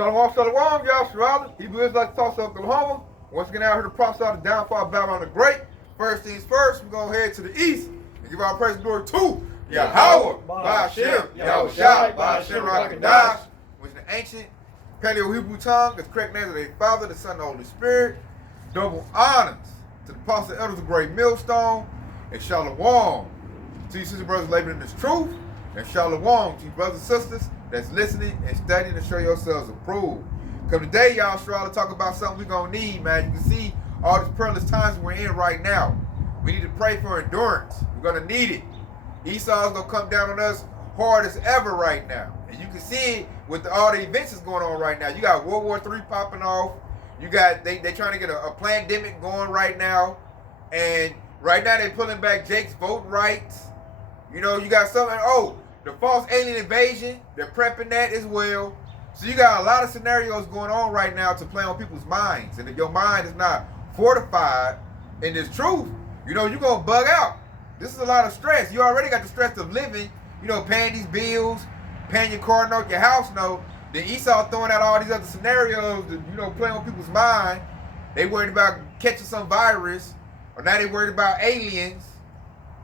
Shalom, shalom, y'all. Hebrew Israelites, Tulsa Oklahoma. Once again, out here to prophesy the downfall of Babylon the Great. First things first, we're going to head to the east and give our praise and glory to Yahweh, Ba'ashem, Yahushua, Ba'ashem, Rakadash, which in the ancient Paleo-Hebrew tongue is correct names of the Father, the Son, and the Holy Spirit. Double honors to the apostles and elders of the great millstone, and shalom to you sisters and brothers laboring in this truth, and shalom to you brothers and sisters that's listening and studying to show yourselves approved. Come today, y'all, to talk about something we're going to need, man. You can see all these perilous times we're in right now. We need to pray for endurance. We're going to need it. Esau's going to come down on us hard as ever right now. And you can see it with all the events that's going on right now. You got World War III popping off. You got, they trying to get a pandemic going right now. And right now they're pulling back Jake's voting rights. You know, you got something, the false alien invasion, they're prepping that as well. So you got a lot of scenarios going on right now to play on people's minds. And if your mind is not fortified in this truth, you know, you're going to bug out. This is a lot of stress. You already got the stress of living, you know, paying these bills, paying your car note, your house note. Then Esau throwing out all these other scenarios that, you know, playing on people's mind. They worried about catching some virus, or now they worried about aliens.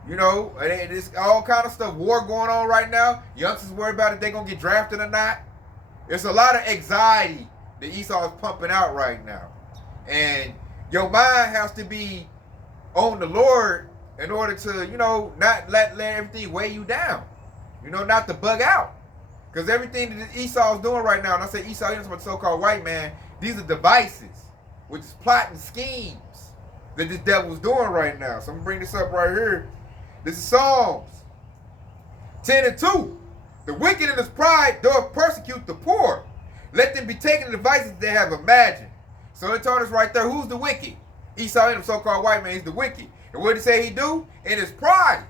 You know, there's all kind of stuff. War going on right now. Youngsters worried about if they're going to get drafted or not. There's a lot of anxiety that Esau is pumping out right now. And your mind has to be on the Lord in order to, you know, not let everything weigh you down. You know, not to bug out. Because everything that Esau is doing right now, and I say Esau, he's a so-called white man, these are devices, which is plotting schemes that this devil's doing right now. So I'm going to bring this up right here. This is Psalms 10:2. The wicked in his pride doth persecute the poor. Let them be taken the devices they have imagined. So it told us right there, who's the wicked? Esau, the so-called white man, he's the wicked. And what did he say he do? In his pride.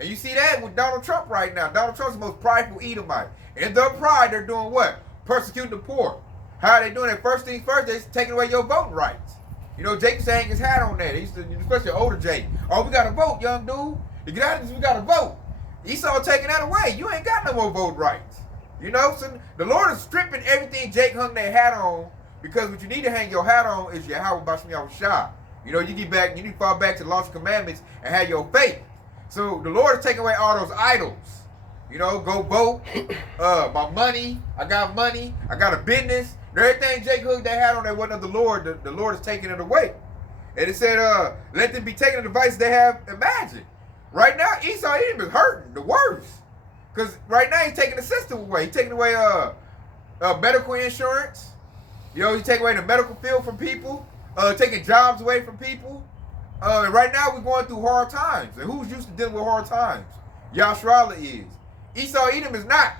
And you see that with Donald Trump right now. Donald Trump's the most prideful Edomite. In their pride, they're doing what? Persecuting the poor. How are they doing it? First things first, they're taking away your voting rights. You know, Jake used to hang his hat on that. He used to, especially older Jake. Oh, we got to vote, young dude. To get out of this, we got to vote. Esau taking that away. You ain't got no more vote rights. You know, so the Lord is stripping everything Jake hung that hat on, because what you need to hang your hat on is Yahweh Ba'ashem Yahushua. You know, you need to fall back to the laws and commandments and have your faith. So the Lord is taking away all those idols. You know, go vote. My money, I got a business. Everything Jake hooked that hat on that wasn't of the Lord, the Lord is taking it away. And it said, let them be taking the devices they have imagined. Right now, Esau Edom is hurting the worst. Because right now he's taking the system away. He's taking away medical insurance. You know, he's taking away the medical field from people. Taking jobs away from people. And right now we're going through hard times. And who's used to dealing with hard times? Yahshua is. Esau Edom is not.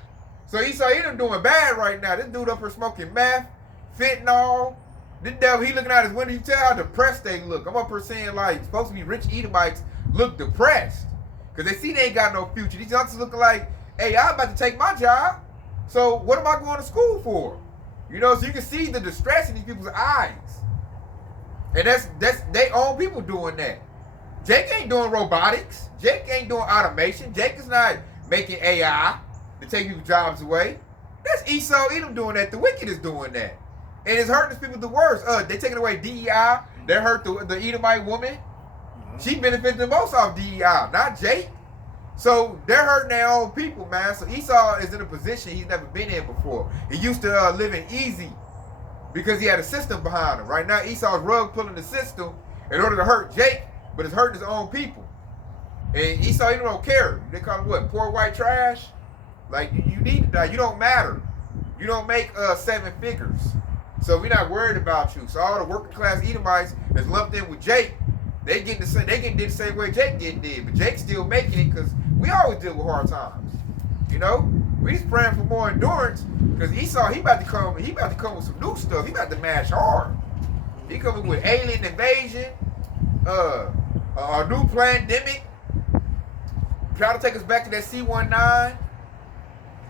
So Esau Edom doing bad right now. This dude up here smoking meth, fentanyl. This devil, he looking out his window. You tell how depressed they look. I'm up here saying, like, supposed to be rich Edomites look depressed. Because they see they ain't got no future. These youngsters looking like, hey, I'm about to take my job. So what am I going to school for? You know, so you can see the distress in these people's eyes. And that's they own people doing that. Jake ain't doing robotics. Jake ain't doing automation. Jake is not making AI to take people's jobs away. That's Esau Edom doing that. The wicked is doing that. And it's hurting these people the worst. They taking away DEI. They hurt the Edomite woman. She benefited the most off DEI, not Jake. So they're hurting their own people, man. So Esau is in a position he's never been in before. He used to living easy because he had a system behind him. Right now, Esau's rug pulling the system in order to hurt Jake, but it's hurting his own people. And Esau, you don't care. They call him what? Poor white trash? Like, you need to die. You don't matter. You don't make 7 figures. So we're not worried about you. So all the working class Edomites that's lumped in with Jake, they getting did the same way Jake did. But Jake's still making it because we always deal with hard times. You know? We just praying for more endurance because Esau, he about to come with some new stuff. He about to mash hard. He coming with alien invasion, a new pandemic, trying to take us back to that C-19.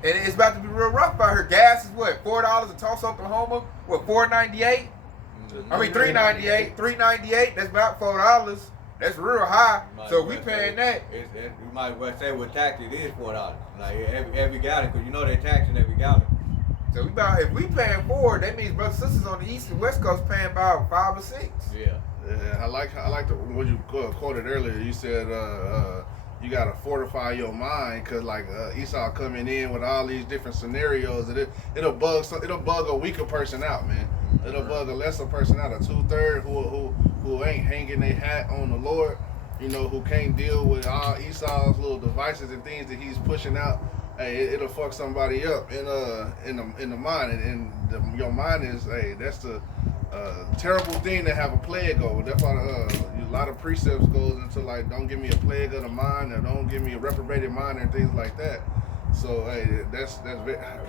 And it's about to be real rough out here. Gas is what, $4 in Tulsa, Oklahoma? What, $4.98? I mean $3.98. $3.98. That's about $4. That's real high. So we paying that. You might well say what tax it is $4. Like every gallon, because you know they're taxing every gallon. So if we paying 4, that means brothers and sisters on the east and west coast paying about 5 or 6. Yeah. Yeah, I like what you quoted earlier. You said you gotta fortify your mind because like Esau coming in with all these different scenarios, and it'll bug a weaker person out, man. It'll bug a lesser person out, a 2/3 who ain't hanging their hat on the Lord, who can't deal with all Esau's little devices and things that he's pushing out. Hey, it'll fuck somebody up in the mind, and your mind is that's the terrible thing to have a plague over. That's why a lot of precepts goes into like, don't give me a plague of the mind, or don't give me a reprobated mind, and things like that. So that's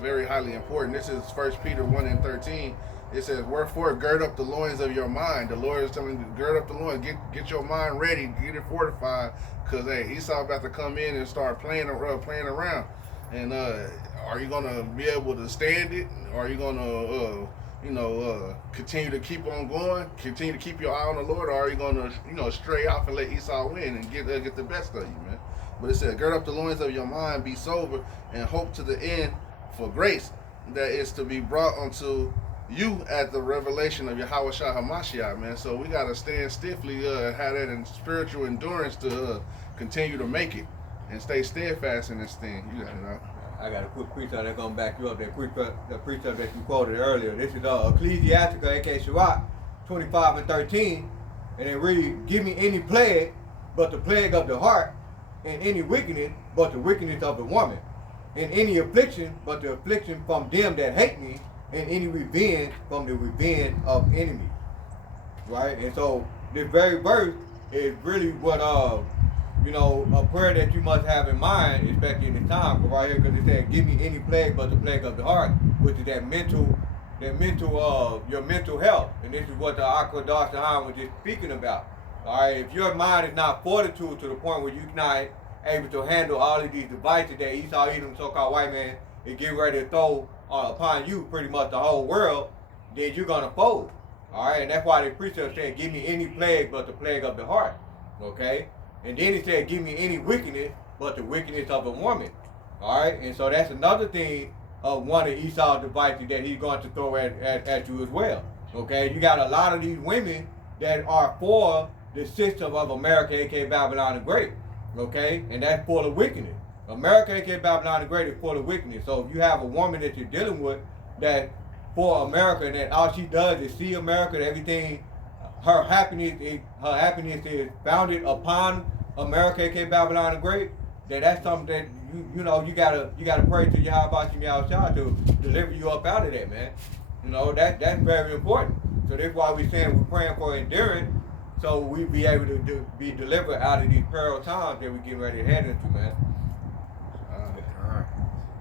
very highly important. This is 1 Peter 1:13. It says, "Wherefore gird up the loins of your mind." The Lord is telling you to gird up the loins, get your mind ready, get it fortified, because Esau about to come in and start playing around. And are you gonna be able to stand it? Or are you gonna continue to keep on going, continue to keep your eye on the Lord, or are you gonna stray off and let Esau win and get the best of you, man? But it said, "Gird up the loins of your mind, be sober, and hope to the end for grace that is to be brought unto you at the revelation of Yahweh Shah HaMashiach," man. So we gotta stand stiffly, have that in spiritual endurance to continue to make it and stay steadfast in this thing. I got a quick precept that's gonna back you up. That precept that you quoted earlier. This is Ecclesiastica, aka Sirach, 25:13, and it really give me any plague, but the plague of the heart, and any wickedness, but the wickedness of the woman, and any affliction, but the affliction from them that hate me, and any revenge from the revenge of enemies. Right, and so this very verse is really what a prayer that you must have in mind, especially in this time. But right here, because it said, "Give me any plague but the plague of the heart," which is your mental health. And this is what the Aqdah Sahan was just speaking about. All right, if your mind is not fortitude to the point where you're not able to handle all of these devices that Esau, Edom, so-called white man, is getting ready to throw upon you, pretty much the whole world, then you're gonna fold. All right, and that's why the precept said, "Give me any plague but the plague of the heart." Okay. And then he said, "Give me any wickedness but the wickedness of a woman." All right, and so that's another thing of one of Esau's devices that he's going to throw at you as well. Okay, you got a lot of these women that are for the system of America, aka Babylon the Great. Okay, and that's full of wickedness. America, aka Babylon the Great, is full of wickedness. So if you have a woman that you're dealing with that for America, and that all she does is see America, and everything. Her happiness is founded upon America, aka Babylon the Great. That's something that you gotta pray to Yahweh Shah to deliver you up out of that, man. That's very important. So that's why we're saying we're praying for endurance, so we be able to be delivered out of these perilous times that we're getting ready to head into, man. All right.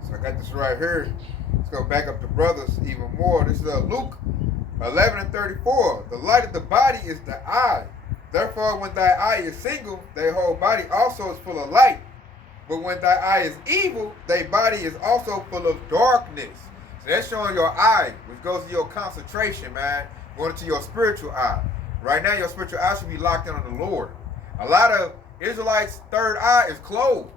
So I got this right here. Let's go back up to brothers even more. This is Luke 11:34. "The light of the body is the eye. Therefore, when thy eye is single, thy whole body also is full of light. But when thy eye is evil, thy body is also full of darkness." So that's showing your eye, which goes to your concentration, man. Going to your spiritual eye. Right now, your spiritual eye should be locked in on the Lord. A lot of Israelites' third eye is closed.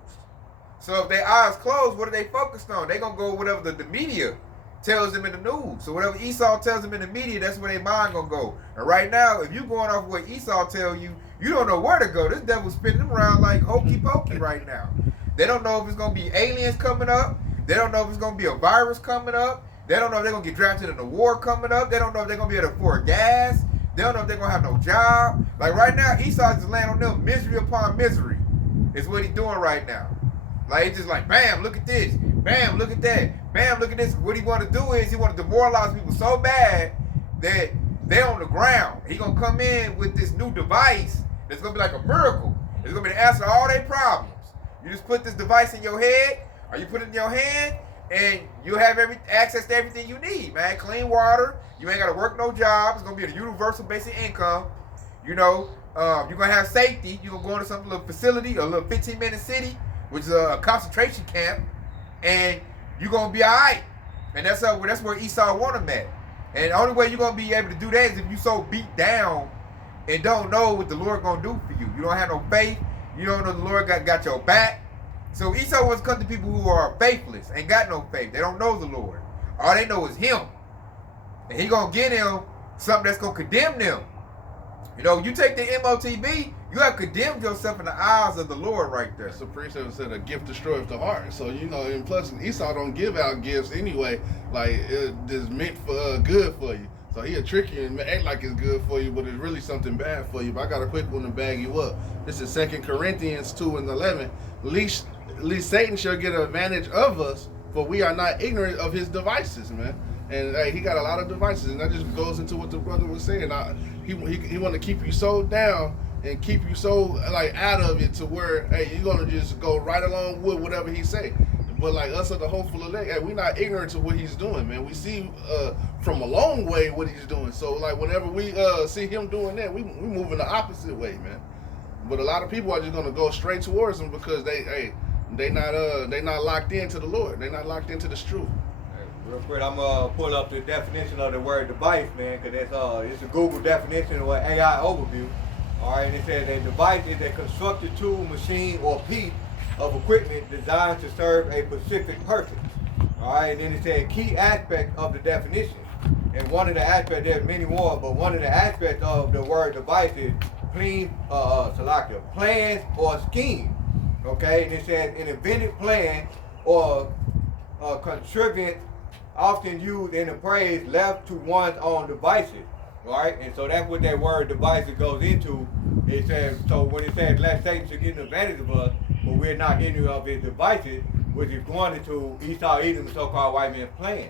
So if their eye is closed, what are they focused on? They're going to go whatever the media tells them in the news. So whatever Esau tells them in the media, that's where their mind gonna go. And right now, if you going off what Esau tell you, you don't know where to go. This devil's spinning them around like hokey pokey right now. They don't know if it's gonna be aliens coming up. They don't know if it's gonna be a virus coming up. They don't know if they're gonna get drafted in a war coming up. They don't know if they're gonna be able to afford gas. They don't know if they're gonna have no job. Like right now, Esau just laying on them misery upon misery. Is what he's doing right now. Like it's just like, bam, look at this. Bam, look at that. Bam, look at this. What he want to do is he want to demoralize people so bad that they're on the ground. He gonna come in with this new device that's gonna be like a miracle. It's gonna be the answer to all their problems. You just put this device in your head, or you put it in your hand, and you have access to everything you need, man. Clean water. You ain't gotta work no job. It's gonna be a universal basic income. You're gonna have safety. You're gonna go into some little facility, a little 15-minute city, which is a concentration camp, and you're going to be all right. And that's where Esau want them at. And the only way you're going to be able to do that is if you so beat down and don't know what the Lord going to do for you. You don't have no faith. You don't know the Lord got your back. So Esau wants to come to people who are faithless, ain't got no faith. They don't know the Lord. All they know is him. And he gonna get them something that's gonna condemn them. You know, you take the MOTB, you have condemned yourself in the eyes of the Lord right there. The precept said a gift destroys the heart. So, you know, and plus Esau don't give out gifts anyway. Like, it's meant for good for you. So he'll trick you and act like it's good for you, but it's really something bad for you. But I got a quick one to bag you up. This is 2 Corinthians 2:11. Least Satan shall get advantage of us, for we are not ignorant of his devices, man. And he got a lot of devices, and that just goes into what the brother was saying. He want to keep you so down and keep you so like out of it to where you're gonna just go right along with whatever he say. But like us are the hopeful elect, we're not ignorant of what he's doing, man. We see from a long way what he's doing. So like whenever we see him doing that, we move in the opposite way, man. But a lot of people are just gonna go straight towards him because they not locked into the Lord. They're not locked into this truth. Real quick, I'm pull up the definition of the word device, man, because it's a Google definition of an AI overview. All right, and it says a device is a constructed tool, machine, or piece of equipment designed to serve a specific purpose. All right, and then it says key aspect of the definition. And one of the aspects, there's many more, but one of the aspects of the word device is plans or scheme. Okay, and it says an invented plan or contrivance often used in the phrase left to one's own devices, right? And so that's what that word devices goes into. It says, so when it says let Satan should get an advantage of us, but we're not ignorant of his devices, which is going into Esau Edom, the so-called white man's plan.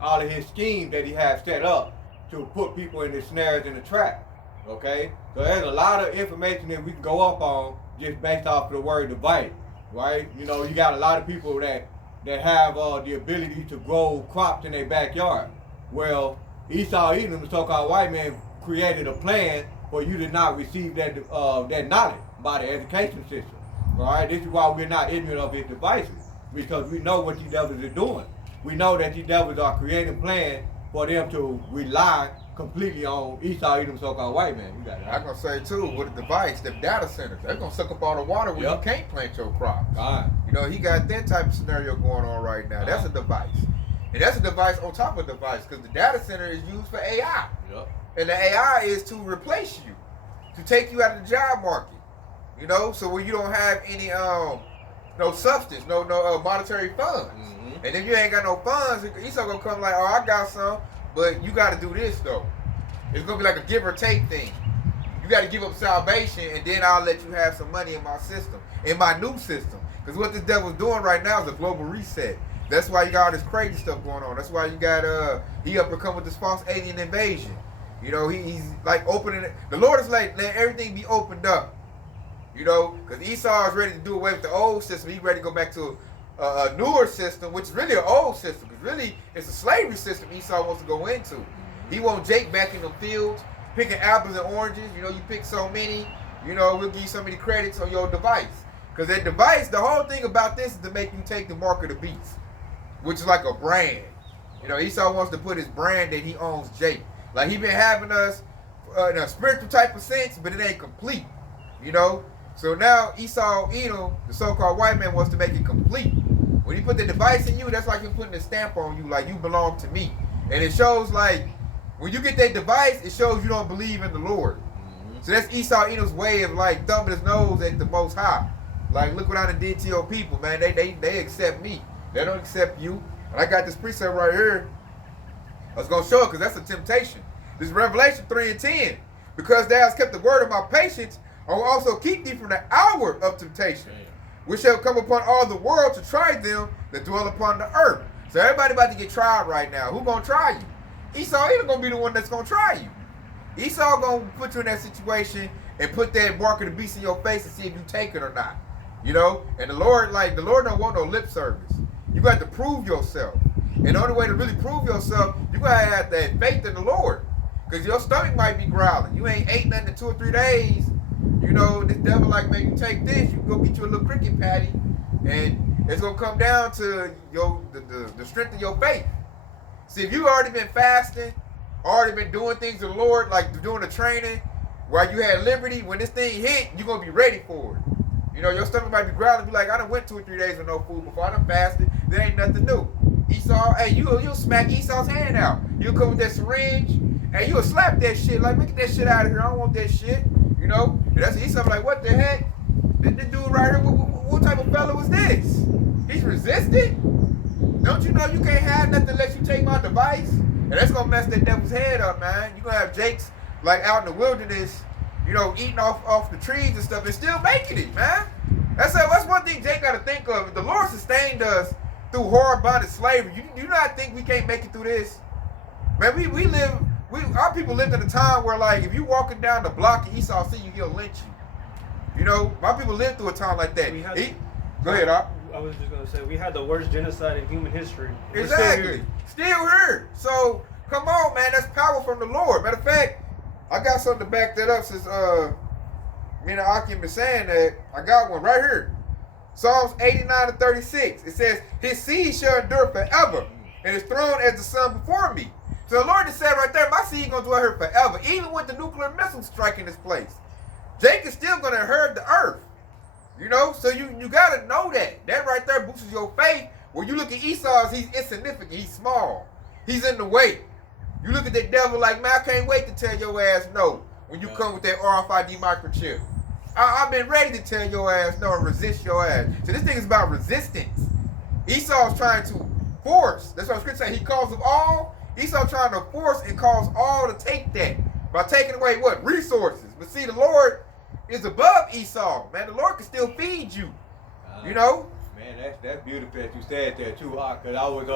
All of his schemes that he has set up to put people in the snares and the trap, okay? So there's a lot of information that we can go up on just based off of the word device, right? You know, you got a lot of people that have the ability to grow crops in their backyard. Well, Esau Edom, the so-called white man, created a plan for you to not receive that knowledge by the education system. All right, this is why we're not ignorant of his devices, because we know what these devils are doing. We know that these devils are creating plans for them to rely completely on Esau Edom, so-called white man. You got it. I'm gonna say too, with a device, the data centers, they're gonna suck up all the water when you can't plant your crops. You know, he got that type of scenario going on right now. That's a device. And that's a device on top of a device, because the data center is used for AI. And the AI is to replace you, to take you out of the job market. You know, so when you don't have any no substance, no monetary funds. And if you ain't got no funds, Esau gonna come like, oh, I got some, but you gotta do this though. It's gonna be like a give or take thing. You gotta give up salvation, and then I'll let you have some money in my system, in my new system. Because what this devil's doing right now is a global reset. That's why you got all this crazy stuff going on. That's why you got he up to come with this false alien invasion. You know, he's like opening it. The Lord is like, let everything be opened up. You know, because Esau is ready to do away with the old system. He's ready to go back to a newer system, which is really an old system. Because really, it's a slavery system Esau wants to go into. He wants Jake back in the fields, picking apples and oranges. You know, you pick so many, you know, we'll give you so many credits on your device. Because that device, the whole thing about this is to make you take the mark of the beast, which is like a brand. You know, Esau wants to put his brand that he owns Jake. Like he been having us in a spiritual type of sense, but it ain't complete. You know? So now Esau Edom, the so-called white man, wants to make it complete. When he put the device in you, that's like him putting a stamp on you, like you belong to me. And it shows like, when you get that device, it shows you don't believe in the Lord. So that's Esau Edom's way of like thumbing his nose at the Most High. Like, look what I done did to your people, man. They accept me. They don't accept you. And I got this precept right here. I was going to show it because that's a temptation. This is Revelation 3:10. Because thou hast kept the word of my patience, I will also keep thee from the hour of temptation, which shall come upon all the world to try them that dwell upon the earth. So everybody about to get tried right now. Who gonna try you? Esau ain't gonna be the one that's gonna try you. Esau gonna put you in that situation and put that mark of the beast in your face and see if you take it or not. You know? And the Lord don't want no lip service. You got to prove yourself. And the only way to really prove yourself, you gotta have that faith in the Lord. Because your stomach might be growling. You ain't ate nothing in 2 or 3 days. You know, this devil like, man, you take this, you go get you a little cricket patty, and it's gonna come down to the strength of your faith. See, if you already been fasting, already been doing things to the Lord, like doing the training, while you had liberty, when this thing hit, you're gonna be ready for it. You know, your stomach might be growling, be like, I done went 2 or 3 days with no food before, I done fasted, there ain't nothing new. Esau, hey, you'll smack Esau's hand out. You'll come with that syringe, and you'll slap that shit. Like, get that shit out of here. I don't want that shit. You know? And that's Esau like, what the heck? This dude right here, what type of fella was this? He's resistant? Don't you know you can't have nothing unless you take my device? And that's gonna mess that devil's head up, man. You're gonna have Jakes like out in the wilderness, you know, eating off the trees and stuff and still making it, man. That's one thing Jake gotta think of. If the Lord sustained us through hard bonded slavery, you do not think we can't make it through this? Man, our people lived in a time where, like, if you walking down the block and Esau see you, he'll lynch you. You know, my people lived through a time like that. Go ahead, Op. I was just gonna say we had the worst genocide in human history. Exactly. Still here. So come on, man. That's power from the Lord. Matter of fact, I got something to back that up since me and Akim been saying that. I got one right here. Psalms 89:36. It says, "His seed shall endure forever, and his throne as the sun before me." So the Lord just said right there, my seed gonna dwell here forever, even with the nuclear missiles striking this place. Jake is still gonna inherit the earth. You know, so you gotta know that. That right there boosts your faith. When you look at Esau, he's insignificant, he's small, he's in the way. You look at that devil like, man, I can't wait to tell your ass no when you come with that RFID microchip. I've been ready to tell your ass no and resist your ass. So this thing is about resistance. Esau's trying to force. That's what Scripture says. He calls them all. Esau trying to force and cause all to take that by taking away what? Resources. But see, the Lord is above Esau, man. The Lord can still feed you. You know? Man, that's beautiful that you said that too, because I was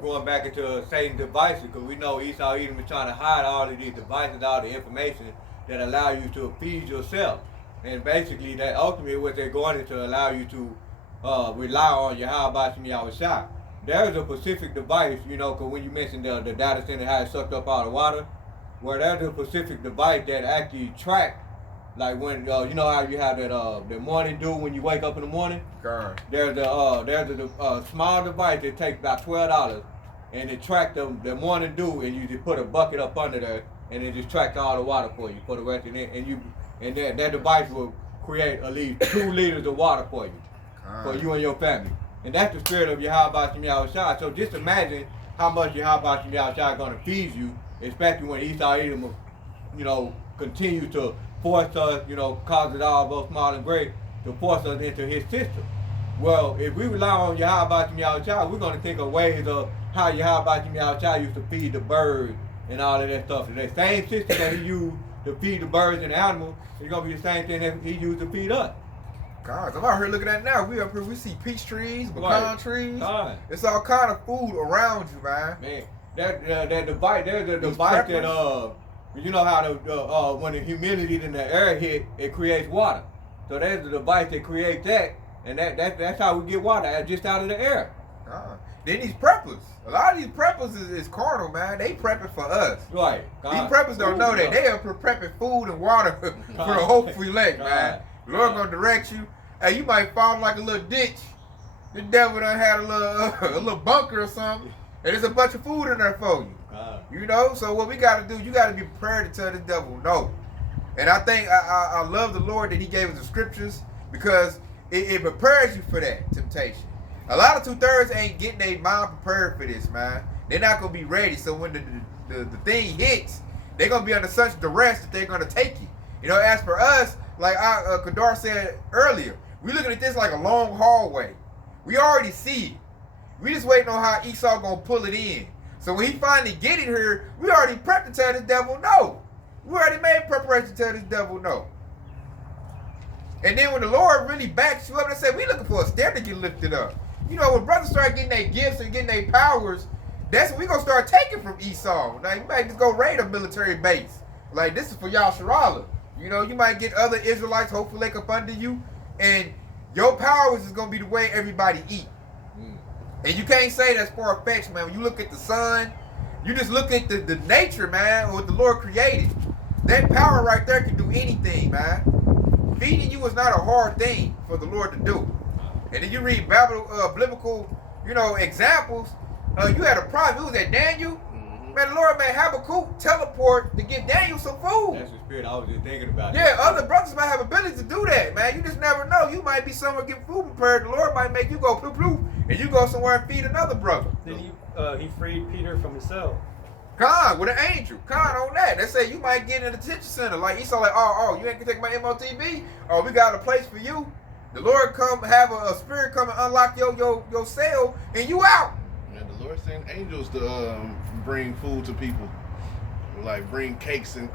going back into Satan's devices, because we know Esau even was trying to hide all of these devices, all the information that allow you to feed yourself. And basically that ultimately what they're going to allow you to rely on your how about you outside. There's a specific device, you know, because when you mentioned the data center, how it sucked up all the water, well, there's a specific device that actually tracks, like when you know how you have that the morning dew when you wake up in the morning. God. There's a small device that takes about $12, and it tracks the morning dew, and you just put a bucket up under there, and it just tracks all the water for you for the rest of it, and that device will create at least 2 liters of water for you, for you and your family. And that's the spirit of your how about you outside. So just imagine how much your how about you outside going to feed you, especially when Esau Edom, you know, continue to force us, you know, cause it all both small and great, to force us into his system. Well, if we rely on your how about you outside, we're going to think of ways of how your how about you outside used to feed the birds and all of that stuff. And that same system that he used to feed the birds and the animals is going to be the same thing that he used to feed us. God, I'm out here looking at it now. We up here, we see peach trees, pecan trees. It's all kind of food around you, man. Man, that device, there's a device that you know how when the humidity in the air hit, it creates water. So there's a device that creates that, and that's how we get water just out of the air. Then these preppers, a lot of these preppers is carnal, man. They prepping for us. Right. These preppers don't know that. They are prepping food and water for the hopeful elect, man. The Lord gonna direct you. Hey, you might fall in like a little ditch. The devil done had a little bunker or something, and there's a bunch of food in there for you. You know, so what we got to do, you got to be prepared to tell the devil no. And I think I love the Lord that he gave us the scriptures, because it prepares you for that temptation. A lot of 2/3 ain't getting their mind prepared for this, man. They're not going to be ready. So when the thing hits, they're going to be under such duress that they're going to take it. You know, as for us, like Kadar said earlier, we looking at this like a long hallway. We already see it. We just waiting on how Esau going to pull it in. So when he finally get it here, we already prepped to tell this devil no. We already made preparation to tell this devil no. And then when the Lord really backs you up, and say, we looking for a step to get lifted up. You know, when brothers start getting their gifts and getting their powers, that's when we going to start taking from Esau. Now, you might just go raid a military base. Like, this is for Yasharala. You know, you might get other Israelites, hopefully, like up under you, and your powers is going to be the way everybody eat. And you can't say that's far-fetched, man. When you look at the sun, you just look at the nature, man, or what the Lord created. That power right there can do anything, man. Feeding you is not a hard thing for the Lord to do. And then you read biblical, you know, examples. You had a prophet. Who was that, Daniel? Man, the Lord made Habakkuk teleport to give Daniel some food. That's the spirit I was just thinking about. Yeah, other brothers might have ability to do that, man. You just never know. You might be somewhere getting food prepared. The Lord might make you go ploop ploop, and you go somewhere and feed another brother. Then he freed Peter from his cell. Con with an angel. Con on that. They say you might get in a detention center. Like Esau, like, oh, you ain't gonna take my MOTB? Oh, we got a place for you. The Lord come have a spirit come and unlock your cell, and you out. Yeah, the Lord sent angels to bring food to people, like bring cakes and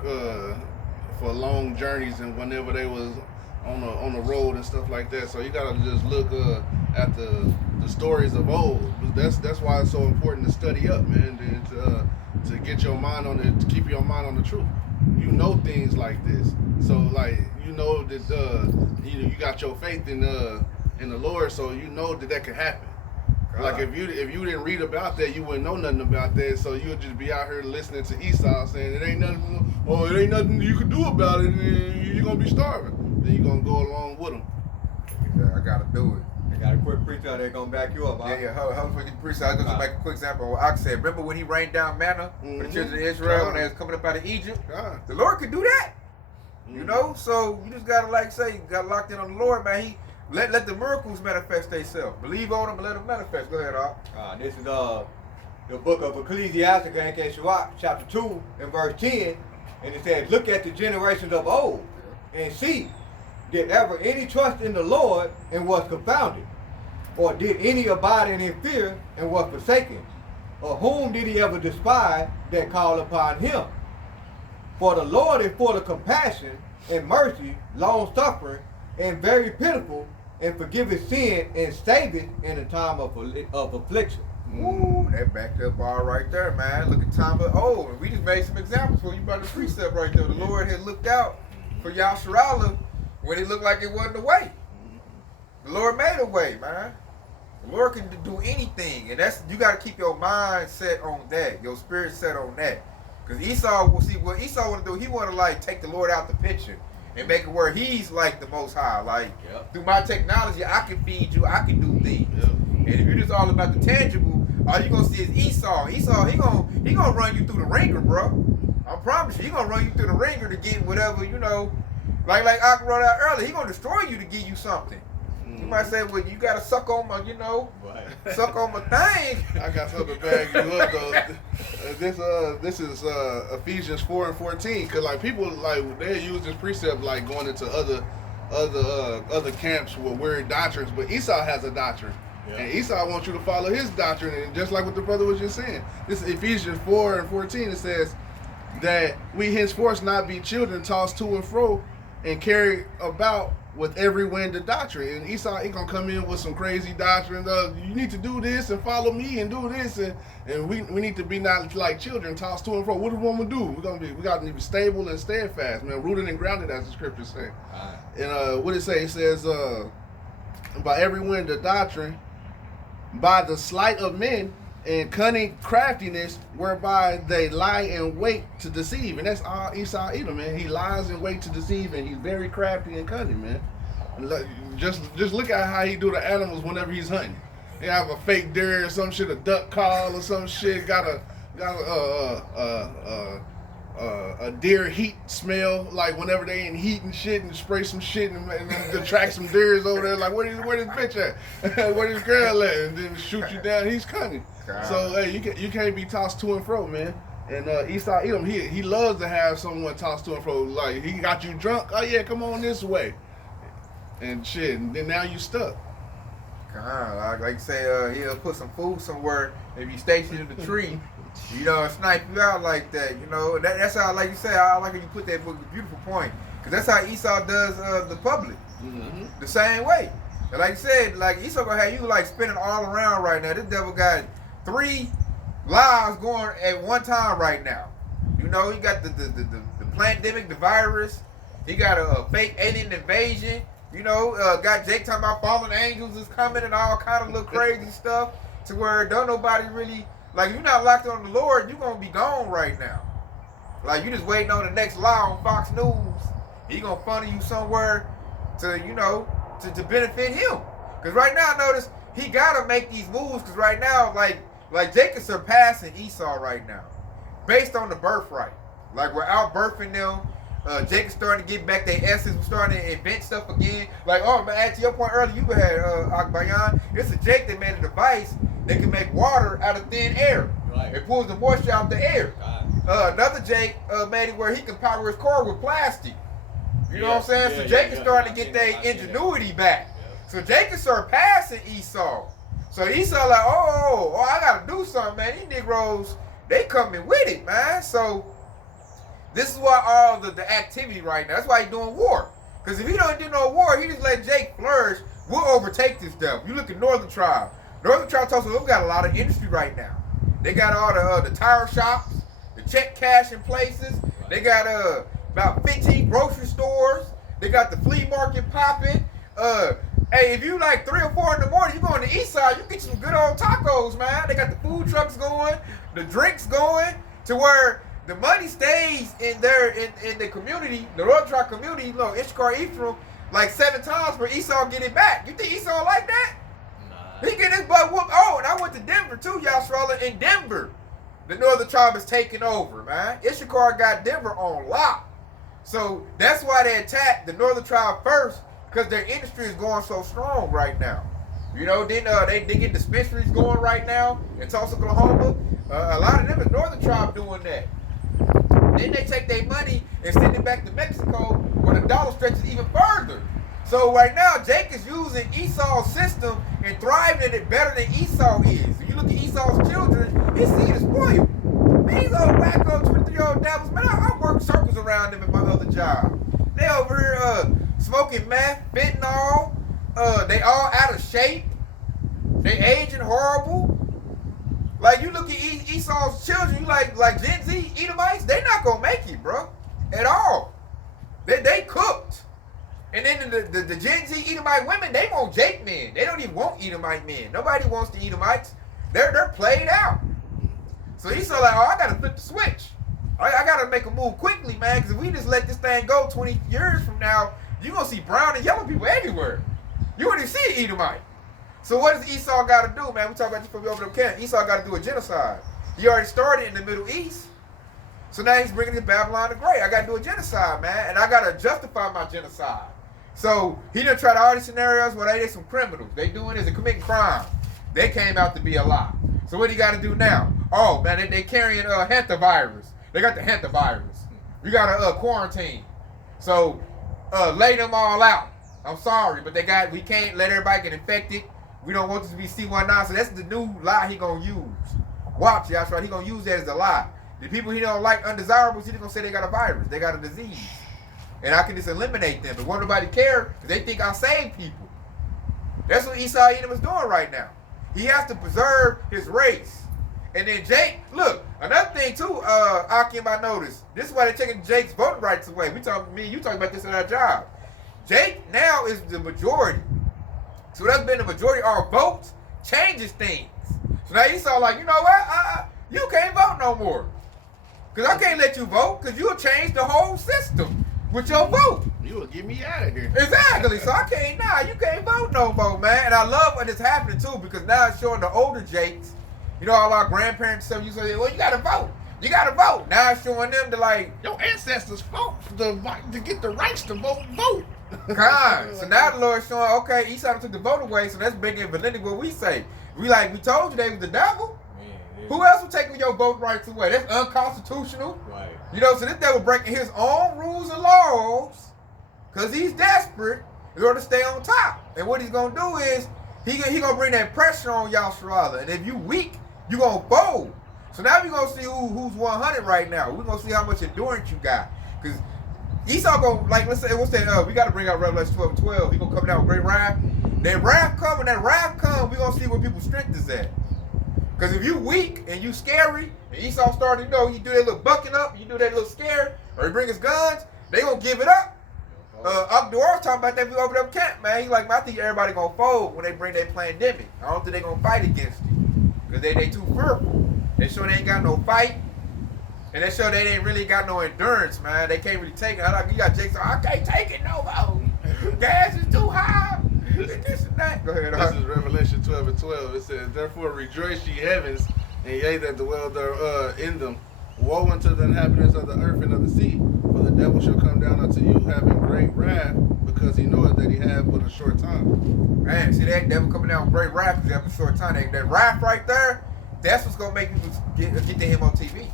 for long journeys and whenever they was on the road and stuff like that. So you gotta just look at the stories of old. That's why it's so important to study up, man, and to get your mind on it, to keep your mind on the truth. You know things like this, so like you know that you got your faith in the Lord, so you know that can happen. God. Like if you didn't read about that, you wouldn't know nothing about that. So you'll just be out here listening to Esau saying it ain't nothing you can do about it, and you're gonna be starving. Then you're gonna go along with him. Yeah, I gotta do it. I got a quick preacher that's gonna back you up. Yeah. Hold for the preacher. I was gonna make a quick example of what I said. Remember when he rained down manna for the children of Israel when they was coming up out of Egypt? The Lord could do that. You know, so you just gotta you got locked in on the Lord, man. He let the miracles manifest themselves. Believe on them and let them manifest. Go ahead, Al. This is the book of Ecclesiastes, chapter 2 and verse 10, and it says, "Look at the generations of old, and see, did ever any trust in the Lord and was confounded? Or did any abide in his fear and was forsaken? Or whom did he ever despise that called upon him? For the Lord is full of compassion and mercy, long suffering, and very pitiful, and forgiveth sin and saveth in a time of affliction." Ooh, that backed up all right there, man. Look at time of old. And we just made some examples for you about the precept right there. The Lord had looked out for Yasharala when it looked like it wasn't a way. The Lord made a way, man. The Lord can do anything, and you got to keep your mind set on that, your spirit set on that. Because Esau will see what Esau want to do. He want to like take the Lord out the picture and make it where he's like the Most High. Like through my technology, I can feed you, I can do things. And if you're just all about the tangible, all you gonna see is Esau. Esau, he gonna run you through the ringer, bro. I promise you, he gonna run you through the ringer to get whatever Like I wrote out earlier, he gonna destroy you to give you something. You might say, well, you gotta suck on my, suck on my thing. I got something to bag you up though. This is Ephesians 4 and 14, cause like people like they use this precept like going into other camps with weird doctrines, but Esau has a doctrine. Yeah. And Esau wants you to follow his doctrine, and just like what the brother was just saying, this is Ephesians 4 and 14. It says that we henceforth not be children tossed to and fro and carried about with every wind of doctrine. And Esau, he gonna come in with some crazy doctrine. You need to do this and follow me and do this, and we need to be not like children tossed to and fro. What do we want to do? We got to be stable and steadfast, man, rooted and grounded, as the scriptures say. And what it say? It says, by every wind of doctrine, by the sleight of men and cunning craftiness, whereby they lie in wait to deceive. And that's all Esau Edom, man. He lies in wait to deceive, and he's very crafty and cunning, man. Just look at how he do the animals whenever he's hunting. He have a fake deer or some shit, a duck call or some shit, got a deer heat smell, like whenever they in heat and shit, and spray some shit and attract some deers over there, like where this bitch at? Where this girl at? And then shoot you down. He's cunning. God. So hey, you can't be tossed to and fro, man. And Esau Edom, he loves to have someone tossed to and fro. Like he got you drunk. Oh yeah, come on this way, and shit. And then now you stuck. God, like you say, he'll put some food somewhere. If you station in the tree, and snipe you out like that. That's how, like you say, I like how you put that book. Beautiful point, because that's how Esau does the public. Mm-hmm. The same way. And like you said, like Esau gonna have you like spinning all around right now. This devil got 3 lives going at one time right now. He got the pandemic, the virus. He got a fake alien invasion. Got Jake talking about fallen angels is coming and all kind of little crazy stuff, to where don't nobody really, like, you're not locked on the Lord, you're gonna be gone right now. Like, you just waiting on the next lie on Fox News. He gonna funnel you somewhere to to benefit him. Because right now, notice he gotta make these moves, because right now, like Jake is surpassing Esau right now. based on the birthright. Like without birthing them, Jacob's starting to get back their essence. We're starting to invent stuff again. Like, oh, man, to your point earlier, you had Akbayan. It's a Jake that made a device that can make water out of thin air. Right. It pulls the moisture out the air. God. Another Jake made it where he can power his car with plastic. You know what I'm saying? Yeah, So Jake is starting I to get seen their that. ingenuity back. Yeah. So Jake is surpassing Esau. So Esau like, oh, I gotta do something, man. These Negroes, they coming with it, man. So this is why all the activity right now. That's why he's doing war. Because if he don't do no war, he just let Jake flourish. We'll overtake this stuff. You look at Northern Tribe. Northern Tribe Tulsa Oklahoma got a lot of industry right now. They got all the tire shops, the check cashing places. They got about 15 grocery stores. They got the flea market popping. Hey, if you like 3 or 4 in the morning, you going to the east side, you get some good old tacos, man. They got the food trucks going, the drinks going, to where the money stays in the community, the Northern Tribe community, you know, Ishkar Ephraim, like 7 times for Esau get it back. You think Esau like that? Nah. He get his butt whooped. Oh, and I went to Denver too, Yashrola. In Denver, the Northern Tribe is taking over, man. Issachar got Denver on lock. So that's why they attacked the Northern Tribe first, because their industry is going so strong right now. You know, then they get dispensaries going right now in Tulsa, Oklahoma. A lot of them is Northern Tribe doing that. Then they take their money and send it back to Mexico, where the dollar stretches even further. So right now, Jake is using Esau's system and thriving in it better than Esau is. If you look at Esau's children, his seed is spoiled. Man, these old wacko 23-year-old devils, man, I work circles around them at my other job. They over here smoking meth, fentanyl. They all out of shape. They aging horrible. Like, you look at Esau's children, you like Gen Z, Edomites, they not gonna make it, bro, at all. They cooked. And then the Gen Z Edomite women, they want Jake men. They don't even want Edomite men. Nobody wants the Edomites. They're played out. So Esau like, oh, I gotta flip the switch. I gotta make a move quickly, man, because if we just let this thing go 20 years from now, you're gonna see brown and yellow people everywhere. You wouldn't even see an Edomite. So what does Esau got to do, man? We talk about this before we open up camp. Esau got to do a genocide. He already started in the Middle East. So now he's bringing it Babylon the Great. I got to do a genocide, man. And I got to justify my genocide. So he done tried all these scenarios where they some criminals. They doing this and committing crime. They came out to be a lie. So what he got to do now? Oh, man, they carrying hantavirus. They got the hantavirus. We got to quarantine. So lay them all out. I'm sorry, but we can't let everybody get infected. We don't want this to be C19, so that's the new lie he gonna use. Watch, y'all, right? He gonna use that as a lie. The people he don't like, undesirables, he's gonna say they got a virus, they got a disease. And I can just eliminate them, but won't nobody care, because they think I save people. That's what Esau Edom is doing right now. He has to preserve his race. And then Jake, look, another thing too, Akim, I noticed, this is why they're taking Jake's voting rights away. You talking about this in our job. Jake now is the majority. So that's been the majority of our votes changes things. So now Esau like, you know what? You can't vote no more. Because I can't let you vote because you'll change the whole system with your vote. You will get me out of here. Exactly. So I can't, you can't vote no more, man. And I love what is happening too, because now it's showing the older Jakes, you know, all our grandparents and stuff, you say, well, you got to vote. You got to vote. Now it's showing them to like, your ancestors fought to get the rights to vote. God. So now the Lord's showing, okay, Esau took the vote away, so that's bringing validity what we say. We told you they was the devil. Yeah. Who else would take your vote rights away? That's unconstitutional. Right. You know, so this devil breaking his own rules and laws because he's desperate in order to stay on top. And what he's going to do is he going to bring that pressure on Yasharala. And if you weak, you going to fold. So now we're going to see who's 100 right now. We're going to see how much endurance you got. Because Esau going, like, let's say, we got to bring out Revelation 12:12. He going to come down with great wrath. That wrath come, we're going to see where people's strength is at. Because if you weak and you scary, and Esau started, you do that little bucking up, you do that little scare, or he bring his guns, they going to give it up. Abdul talking about that we open up camp, man. He like, I think everybody going to fold when they bring their pandemic. I don't think they going to fight against it. Because they too fearful. They sure they ain't got no fight. And they show they ain't really got no endurance, man. They can't really take it. You got Jake saying, I can't take it no more. Gas is too high. This and that. Go ahead. This is Revelation 12:12. It says, therefore rejoice ye heavens, and ye that dwell there in them. Woe unto the inhabitants of the earth and of the sea, for the devil shall come down unto you having great wrath, because he knoweth that he hath but a short time. Man, see that devil coming down with great wrath because having a short time. That wrath right there, that's what's gonna make people get to him on TV.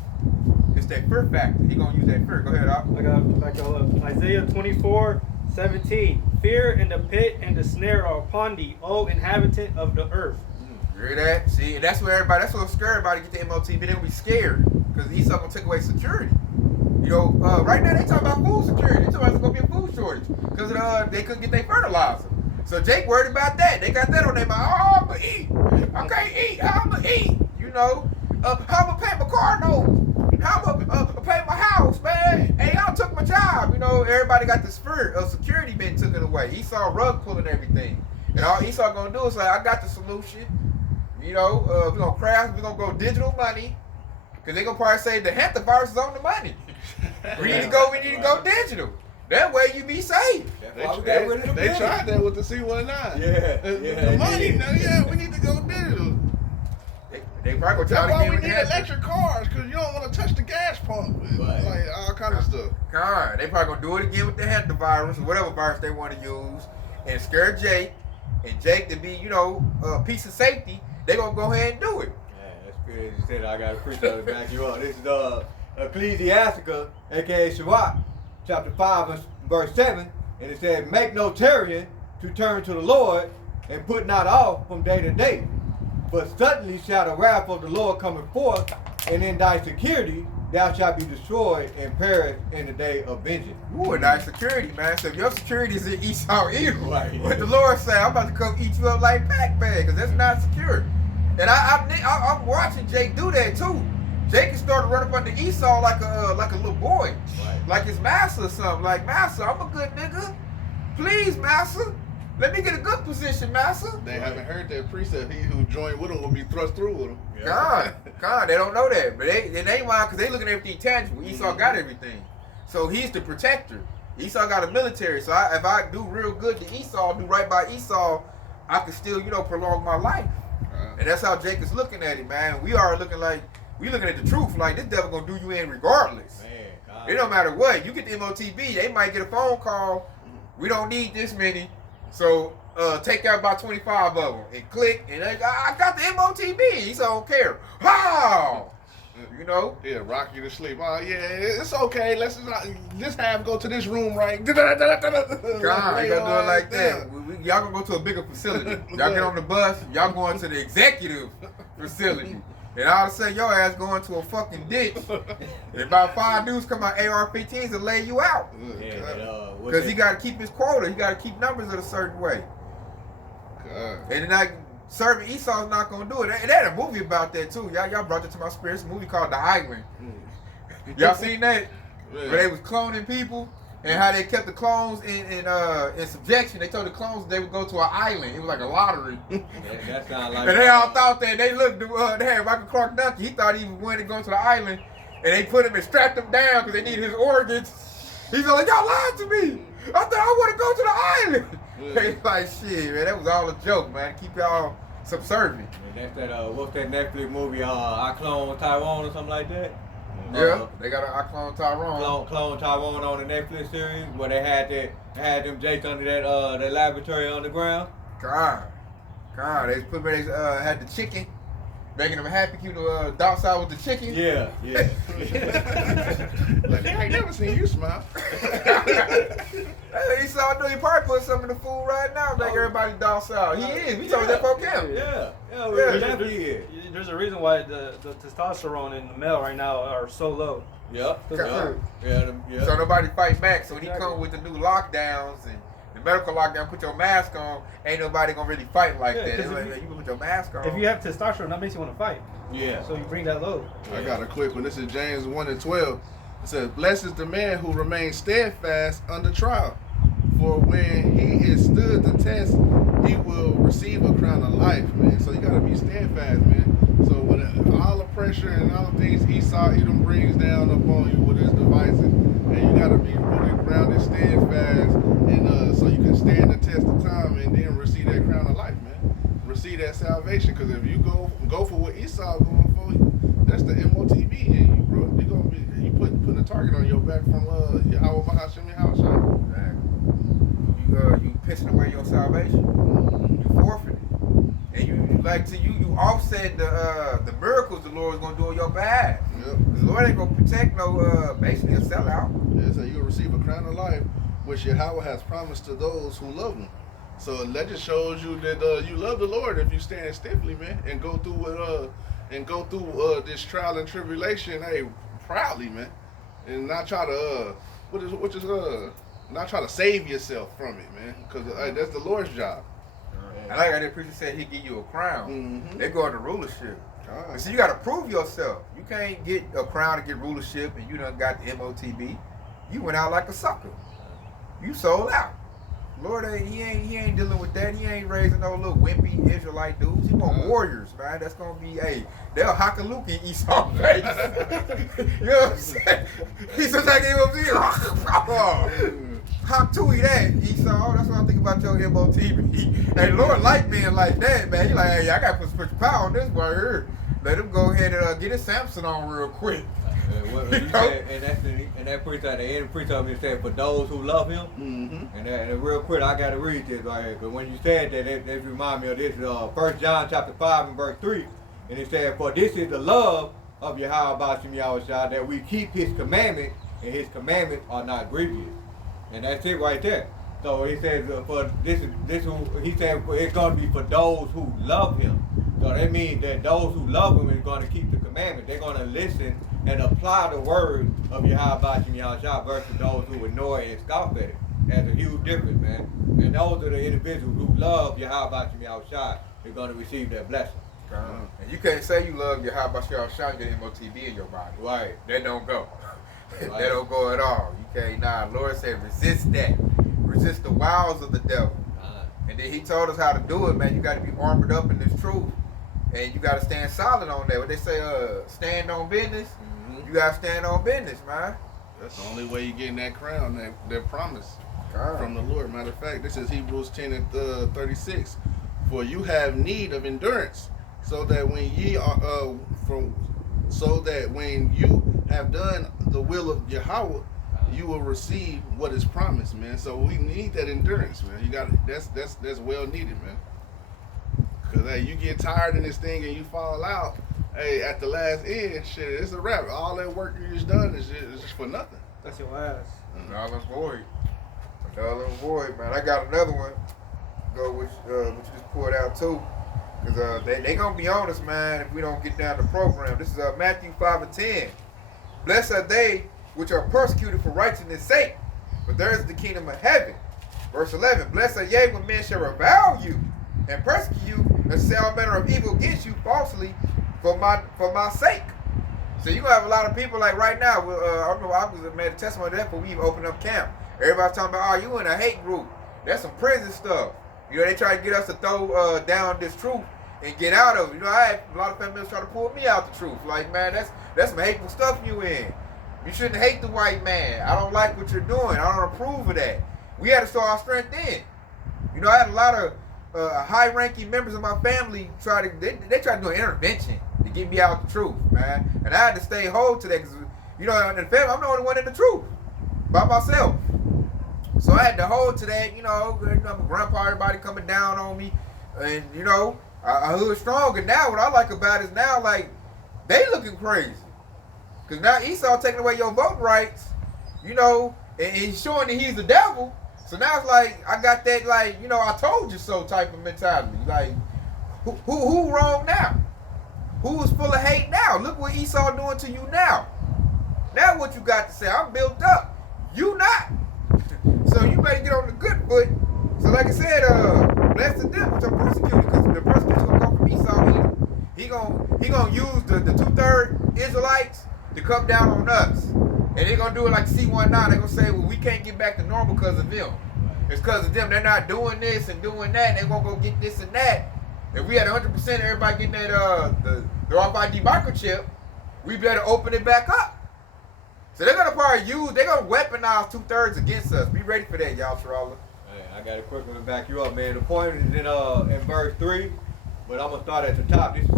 It's that fear factor. He gonna use that fear. Go ahead, Op. I got back up. Isaiah 24:17. Fear and the pit and the snare are upon thee, O inhabitant of the earth. You hear that? See, and that's where everybody, that's what's scared about to get to MOTV. They're gonna be scared because Esau gonna take away security. You know, right now they talking about food security. They talking about there's gonna be a food shortage because they couldn't get their fertilizer. So Jake worried about that. They got that on their mind. Oh, I'm gonna eat. I can't eat. How I'm gonna eat? You know, how I'm gonna pay my car note? How I'm gonna pay my house, man? Hey, y'all took my job. You know, everybody got the spirit of security being taken away. Esau rug pulling everything, and all Esau gonna do is like, I got the solution. You know, we're gonna craft. We're gonna go digital money, cause they gonna probably say the hantavirus is on the money. We need to go digital. That way you be safe. They tried that with the C19. Yeah. The money, we need to go digital. They probably gonna try That's to why get we with need the electric cars, because you don't want to touch the gas pump. Right. Like, all kind of stuff. God, they probably gonna do it again with the hantavirus or whatever virus they want to use and scare Jake. And Jake to be, you know, a piece of safety, they gonna go ahead and do it. Yeah, that's good. As you said, I got a preacher to back you up. This is Ecclesiastica, aka Sirach, chapter 5, verse 7. And it said, make no tarrying to turn to the Lord, and put not off from day to day. But suddenly shall the wrath of the Lord coming forth, and in thy security thou shalt be destroyed and perish in the day of vengeance. Ooh, and that's security, man. So if your security is in Esau evil, Right. what the Lord say, I'm about to come eat you up like Pac-Man, because that's not secure. And I'm watching Jake do that too. Jake started running up under Esau like a little boy, Right. like his master or something. Like, master, I'm a good nigga. Please, master, let me get a good position, master. They haven't heard that precept. He who joined with him will be thrust through with him. God, they don't know that, but they mind because they looking at everything tangible. Esau got everything, so he's the protector. Esau got a military, so if I do real good to Esau, do right by Esau, I can still, you know, prolong my life. And that's how Jake is looking at it, man. We are looking at the truth, like this devil gonna do you in regardless. Man, It don't matter what. You get the MOTB, they might get a phone call. We don't need this many, so take out about 25 of them and click, and I got the MOTB. He said, I don't care. How? You know? Yeah, rock you to sleep. Oh, yeah, it's okay. Let's just have go to this room, right? God, you gotta do it like that. Y'all gonna go to a bigger facility. Y'all get on the bus, y'all going to the executive facility. And all of a sudden, your ass going to a fucking ditch. And about 5 dudes come out AR-15s and lay you out. Because he got to keep his quota. He got to keep numbers in a certain way. And then serving Esau's not going to do it. And they had a movie about that, too. Y'all brought it to my spirit. It's a movie called The Island. Y'all seen that? Where they was cloning people and how they kept the clones in subjection. They told the clones they would go to an island. It was like a lottery. That sound like. And they all thought that. They looked, they had Michael Clark Duncan. He thought he wanted to go to the island. And they put him and strapped him down because they needed his organs. He's like, y'all lied to me. I thought I want to go to the island. They like, shit, man, that was all a joke, man. Keep y'all subservient. And that's that, what's that Netflix movie, I Clone Tyrone or something like that? Yeah, they got I Clone Tyrone. Clone Tyrone on the Netflix series where they had them Jakes under that laboratory underground. God, they put they had the chicken, making them happy, keep the docile with the chicken. Yeah. Like, I ain't never seen you smile. Hey, Esau, I know he probably put some in the food right now, make everybody docile. He is. We told that folk him. Yeah, definitely is. There's a reason why the testosterone in the male right now are so low. Yep. Yeah. So nobody fight back. So when he come with the new lockdowns and the medical lockdown, put your mask on, ain't nobody gonna really fight like that. You put your mask on. If you have testosterone, that makes you want to fight. Yeah. So you bring that low. I got a quick one. This is James 1:12. It says, blessed is the man who remains steadfast under trial. For when he is stood the test, he will receive a crown of life, man. So you gotta be steadfast, man. So when all the pressure and all the things Esau Edom brings down upon you with his devices, and you gotta be really grounded, steadfast, and so you can stand the test of time and then receive that crown of life, man. Receive that salvation. Because if you go for what Esau going for, that's the MOTB in you, bro. You gonna be you putting a target on your back from Yahweh Bahashemi Hashai. You pissing away your salvation. You forfeit it. And you offset the miracles the Lord is gonna do on your behalf. Yep. The Lord ain't gonna protect no basically a sellout. Yeah, so you'll receive a crown of life, which Yahweh has promised to those who love Him. So that just shows you that you love the Lord if you stand stiffly, man, and go through this trial and tribulation, hey, proudly, man, and not try to not try to save yourself from it, man, because that's the Lord's job. And like that preacher said, He give you a crown. Mm-hmm. They go into rulership. But see, you got to prove yourself. You can't get a crown to get rulership, and you done got the MOTB. You went out like a sucker. You sold out. Lord, he ain't dealing with that. He ain't raising no little wimpy Israelite dudes. He want warriors, man. That's gonna be they'll hakaluki Esau face. You know what I'm saying? He's just like Hop to that, Esau. That's what I think about your MOTB. Hey, Lord like being like that, man. He like, hey, I gotta put special power on this boy here. Let him go ahead and get his Samson on real quick. And that preacher at the end, preacher of me said, for those who love Him. Mm-hmm. And real quick, I gotta read this right here, because when you said that, it remind me of this. 1 John chapter 5 and verse 3, and it said, for this is the love of Yahweh Bashim Yahushua, that we keep His commandments, and His commandments are not grievous. And that's it right there. So he says, he said it's gonna be for those who love Him. So that means that those who love Him is gonna keep the commandments. They're gonna listen and apply the word of Yahweh Bashim Yahushua versus those who ignore it and scoff at it. That's a huge difference, man. And those are the individuals who love Yahweh Bashim Yahushua are gonna receive that blessing. And you can't say you love Yahweh Bashim Yahushua and get MOTB in your body. Right. That don't go. Right. That don't go at all. You can't. Lord said resist that. Resist the wiles of the devil. And then He told us how to do it, man. You got to be armored up in this truth. And you got to stand solid on that. What they say, stand on business. Mm-hmm. You got to stand on business, man. That's the only way you getting that crown, that promise from the Lord. Matter of fact, this is Hebrews 10 and 36. For you have need of endurance, so that when you have done the will of Yahweh, you will receive what is promised, man. So we need that endurance, man. You got that's well needed, man. Cause hey, you get tired in this thing and you fall out. Hey, at the last end, shit, it's a wrap. All that work you just done is just for nothing. That's your ass. Null and void. Null and void, man. I got another one. Go with what you just pulled out too. Cause they gonna be on us, man, if we don't get down the program. This is Matthew 5 and 10. Blessed are they which are persecuted for righteousness' sake, for theirs is the kingdom of heaven. Verse 11. Blessed are ye when men shall revile you and persecute you and say all manner of evil against you falsely for my sake. So you gonna have a lot of people like right now. I remember I made a testimony of that before we even opened up camp. Everybody's talking about, oh, you in a hate group. That's some prison stuff. You know, they try to get us to throw down this truth and get out of it. You know, I had a lot of family members try to pull me out the truth. Like, man, that's some hateful stuff you in. You shouldn't hate the white man. I don't like what you're doing. I don't approve of that. We had to show our strength in. You know, I had a lot of high-ranking members of my family try to do an intervention to get me out the truth, man. And I had to stay hold to that because, you know, in the family, I'm the only one in the truth by myself. So I had to hold to that, you know, my grandpa, everybody coming down on me. And, you know, I hood strong. And now what I like about it is now, like, they looking crazy. Because now Esau taking away your vote rights, you know, and he's showing that he's the devil. So now it's like, I got that, like, you know, I told you so type of mentality. Like, who wrong now? Who is full of hate now? Look what Esau doing to you now. Now what you got to say? I'm built up. You not. So you better get on the good foot. So like I said, blessed are them which are persecuted, because the persecution gonna come from Esau either. He gonna use the 2/3 Israelites to come down on us. And they're gonna do it like C19. They're gonna say, well, we can't get back to normal because of them. It's because of them. They're not doing this and doing that. They're gonna go get this and that. If we had 100% everybody getting that the RFID microchip, we better open it back up. So they're gonna they're gonna weaponize 2/3 against us. Be ready for that, y'all, Sharala. Hey, I got a quick one to back you up, man. The point is in verse 3, but I'm gonna start at the top. This is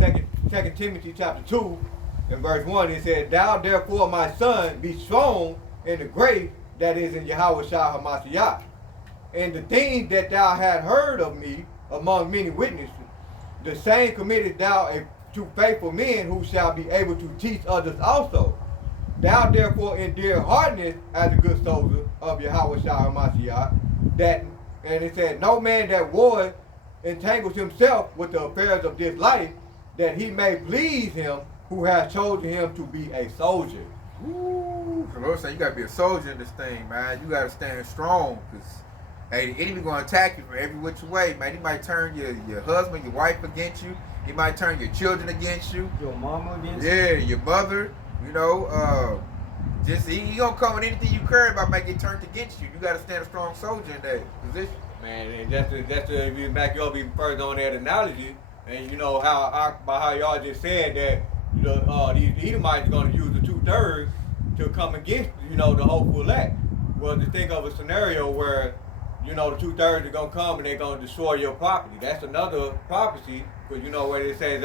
2 Timothy chapter 2 In verse 1, it said, Thou therefore, my son, be strong in the grace that is in Yahweh Shah Hamashiach. And the things that thou had heard of me among many witnesses, the same committed thou to faithful men who shall be able to teach others also. Thou therefore endure hardness as a good soldier of Yahweh Shah Hamashiach, that, and it said, no man that wars entangles himself with the affairs of this life, that he may please him who has chosen him to be a soldier. Ooh, the Lord said you gotta be a soldier in this thing, man. You gotta stand strong, cause hey, the enemy gonna attack you from every which way, man. He might turn your husband, your wife against you. He might turn your children against you. Your mama against you. Yeah, your mother. You know, just he gonna come with anything you care about might get turned against you. You gotta stand a strong soldier in that position. Man, and that's if you back up even further on that analogy, and you know how y'all just said that these Edomites are going to use the 2/3 to come against the hopeful elect. Well, to think of a scenario where the 2/3 are going to come and they're going to destroy your property. That's another prophecy, because where it says